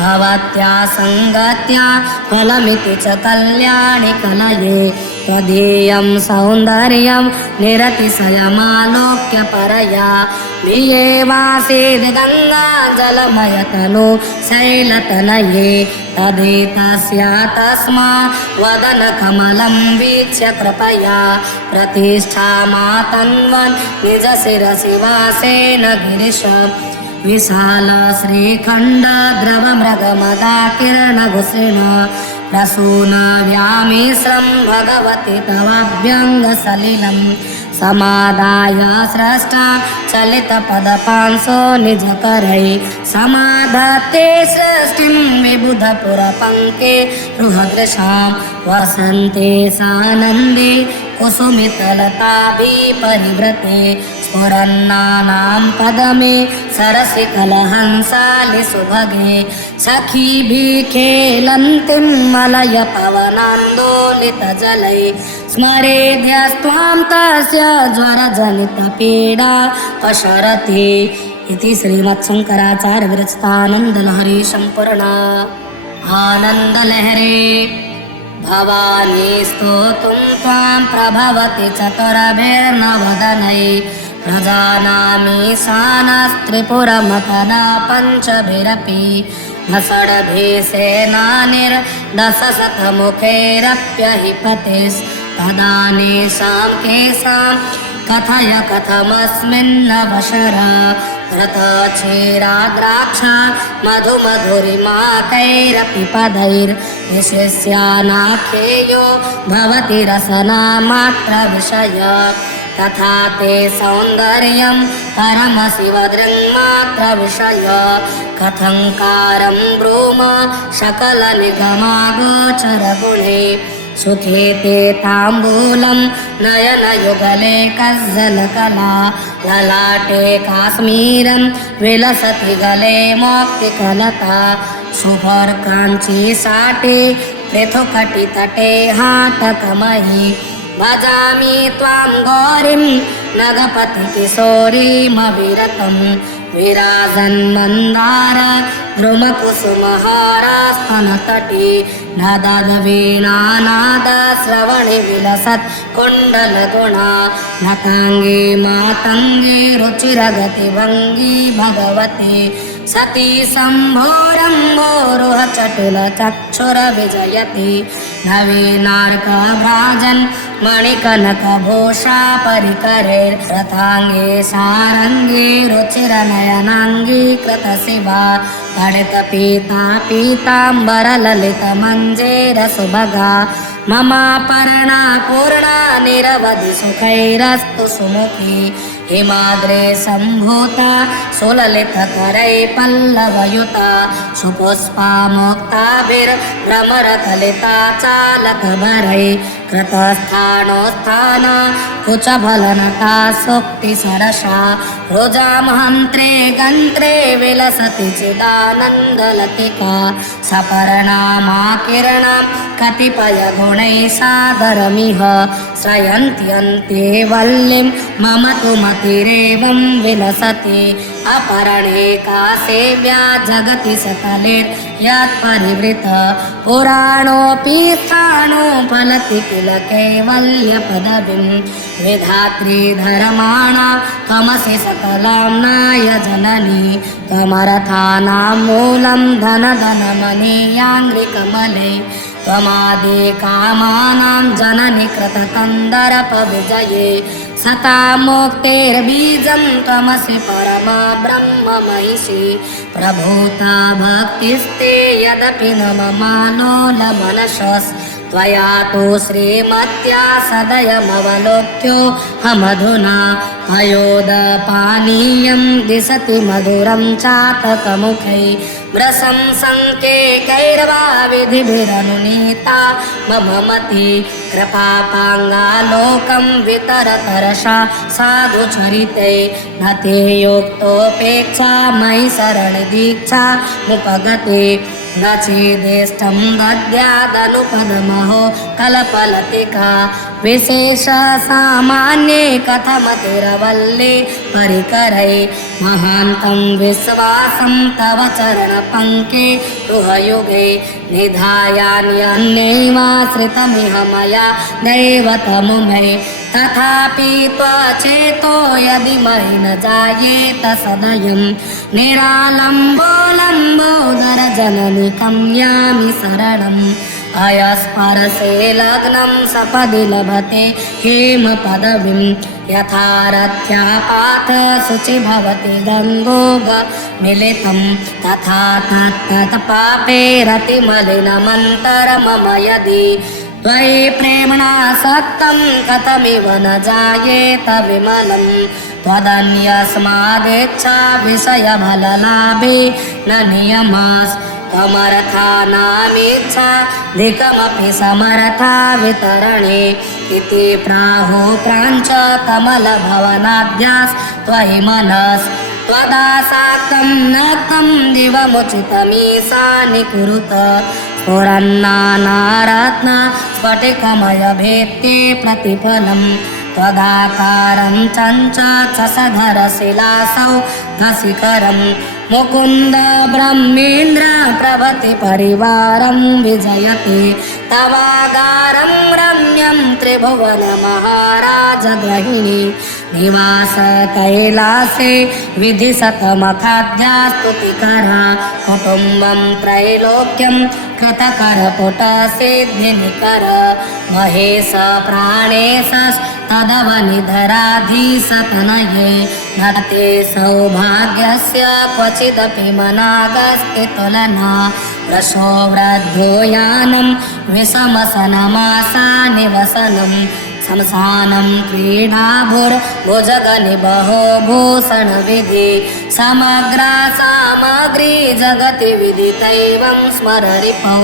भवत्या सङ्गत्या फलमिति च कल्याणि कलये त्वदीयं सौन्दर्यं निरतिशयमालोक्य परया भियेवासीद् गङ्गा जलमयतनु शैलतनये तदेतस्या तस्मात् वदनकमलं वीक्ष्य कृपया प्रतिष्ठामातन्वन् निजशिरसि वासेन गिरिश विशाल श्रीखण्ड द्रवमृगमदाकिरणघुसृण प्रसून व्यामिश्रं भगवति तवाभ्यङ्गसलिलं समादाय स्रष्टा चलितपदपांसो निजकरै समाधत्ते सृष्टिं विबुधपुरपङ्के रुहदृशां वसन्ते सानन्दे कुसुमितलताभिपरिवृते स्फुरन्नानां पदमे सरसि कलहंसालि सुभगे सखीभिः खेलन्तीं मलय पवनान्दोलितजलै स्मरेद्यस्त्वां तस्य ज्वरजनितपीडा पशरति इति श्रीमत्शङ्कराचार्यविरचितानन्दलहरी सम्पूर्णा। आनन्दलहरे भवानी स्तोतुं त्वां प्रभवति चतुरभिर्नवदनै प्रजानामीशानस्त्रिपुरमतना पञ्चभिरपि न षड्भिसेनानिर्दशशतमुखैरप्यहिपतिस्तदानीशां केशां कथय कथमस्मिन्नवशर घृतक्षीराद्राक्षा मधुमधुरिमाकैरपि पदैर्विशिष्यानाख्येयो भवति रसनामात्रविषय तथा ते सौन्दर्यं परमशिवदृङ्मात्रविषय कथंकारं ब्रूम सकलनिगमागोचरगुणे सुखे ते ताम्बूलं नयनयुगले कज्जलकला ललाटे काश्मीरं विलसति गले मौक्तिकलता शुभर्काञ्ची साटे पृथुकटितटे हाटकमयि भजामि त्वां गौरीं नगपतिकिशोरीमविरतं विराजन्मन्दार द्रुमकुसुमहारास्तनतटी नदवीणानादश्रवणि विलसत् कुण्डलगुणा नताङ्गी मातङ्गी रुचिरगतिभङ्गी भगवती सती शम्भोरम्भोरुहचटुलचक्षुरविजयति नवीनार्कभ्राजन् मणिकनकभूषा परिकरैर्रथाङ्गे सारङ्गे रुचिरनयनाङ्गी कृतशिवा गणितपीता पीताम्बरललितमञ्जेरसुभगा ममापर्णा पूर्णा निरवधि सुखैरस्तु सुमुखी हिमाद्रे सम्भूता सुललितकरै पल्लवयुता सुपुष्पा मुक्ताभिर्भ्रमरकलिता चालकभरै कृतस्थानोत्थाना कुचफलनता सुक्तिसरसा रुजामहन्त्रे गन्त्रे विलसति चिदानन्दलतिका सपर्णामाकिरणां कतिपयगुणैः सादरमिह श्रयन्त्यन्ते वल्लीं मम तु मतिरेवं विलसति अपरणे का सेव्या जगति सकलेर्यत्परिवृत पुराणोऽपि स्थाणोपलति किल कैवल्यपदवीं विधात्री धर्माणां त्वमसि सकलाम्नाय जननी त्वमर्थानां मूलं धनधनमनीयाङ्घ्रिकमले त्वमादि कामानां जननि कृतकन्दर्पविजये सता मुक्तेर्बीजं त्वमसि परमा ब्रह्म महिषी प्रभूता भक्तिस्ते यदपि न ममालोलमनशस् त्वया तु श्रीमत्या सदयमवलोक्योऽहमधुना पयोदपानीयं दिशति मधुरं चातकमुखै व्रसं सङ्केकैर्वा विधिभिरनुनीता मम मति कृपापाङ्गालोकं वितरतरसा साधुचरिते न ते योक्तोपेक्षा मयि शरणदीक्षा मुपगते न चेदिष्टं दद्यादनुपदमहो कलपलतिका विशेष सामान्ये कथमतिरवल्ले परिकरै महान्तं विश्वासं तव चरणपङ्के गृहयुगे निधायान्यन्यैवाश्रितमिह मया दैवतमुमे तथापि त्वचेतो यदि मयि न जायेत सदयं निरालम्बोलम्बोदरजननिकं यामि शरणम् अयस्परसे लग्नं सपदि लभते हेमपदवीं यथारथ्यापाथ शुचि भवति गङ्गोगमिलितं तथा तत्तत्पापे रतिमलिनमन्तरमम यदि त्वयि प्रेम्णा सक्तं कथमिव न जायेत विमलं त्वदन्यस्मादिच्छा विषयफललाभे न नियमस् त्वमर्थानामिच्छा धिकमपि समर्था वितरणे इति प्राहो प्राञ्च कमलभवनाद्यास्त्वयि मनस् त्वदासाक्तं नक्तं दिवमुचितमीशानि कुरुत स्फुरन्नानारत्न स्फटिकमयभेत्ये प्रतिफलं त्वदाकारं चञ्चक्षसधरशिलासौ घशिखरं मुकुन्द ब्रह्मेन्द्र प्रभृति परिवारं विजयते तवागारं रम्यं त्रिभुवनमहाराजगृहिणी निवास कैलासे विधिशतमखाद्यास्तुतिकरा कुटुम्बं त्रैलोक्यं कृतकरपुटसिद्धिनिकर महेश प्राणेशस्तदवनिधराधीशतनये नते सौभाग्यस्य क्वचिदपि मनागस्ति तुलना रसो वृद्धो यानं विषमसनमासा निवसनं शमशानं क्रीडाभुर्भुजगनिबहो भूषणविधि समग्रा सामग्री जगति विदितैवं स्मररिपौ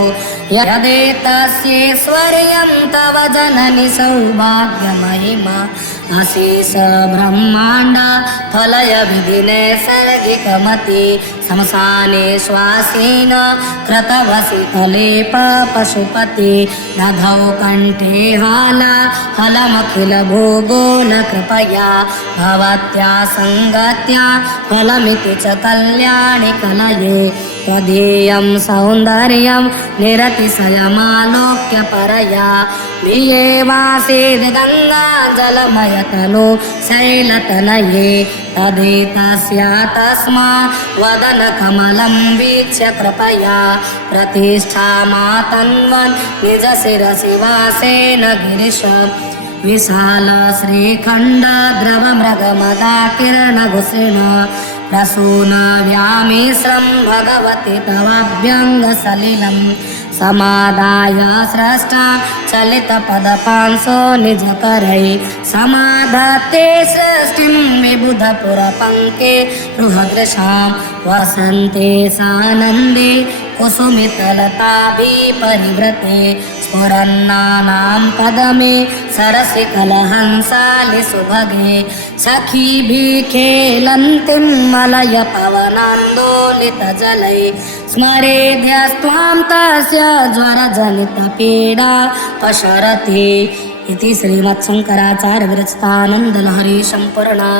यदेतस्यैश्वर्यं तव जननि सौभाग्यमहिमा अशेष ब्रह्माण्ड फलय विधि नैसर्गिकमति शमशाने श्वासेन कृतवसि कलेप पशुपति नधौ कण्ठे हाला फलमखिल भोगो न कृपया भवत्या सङ्गत्या फलमिति च कल्याणि कलये त्वदीयं सौन्दर्यं निरतिशयमालोक्य परया भियेवासीद् गङ्गा जलमयतनु शैलतनये तदेतस्या तस्मात् वदनकमलं वीक्ष्य कृपया प्रतिष्ठामातन्वन् निजशिरसि वासेन गिरिश विशाल श्रीखण्ड द्रवमृगमदाकिरणघुषिण प्रसून व्यामिश्रं भगवति तवाभ्यङ्गसलिलं समादाय स्रष्टा चलितपदपांसो निजकरै समाधत्ते सृष्टिं विबुधपुरपङ्के रुहदृशां वसन्ते सानन्दे कुसुमितलताभिपरिवृते स्फुरन्नानां पदमे सरसि कलहंसालि सुभगे सखीभिः खेलन्तीं मलयपवनान्दोलितजलै स्मरेद्यस्त्वां तस्य ज्वरजनितपीडा पशरति इति श्रीमत्शङ्कराचार्यविरचितानन्दलहरी सम्पूर्णा।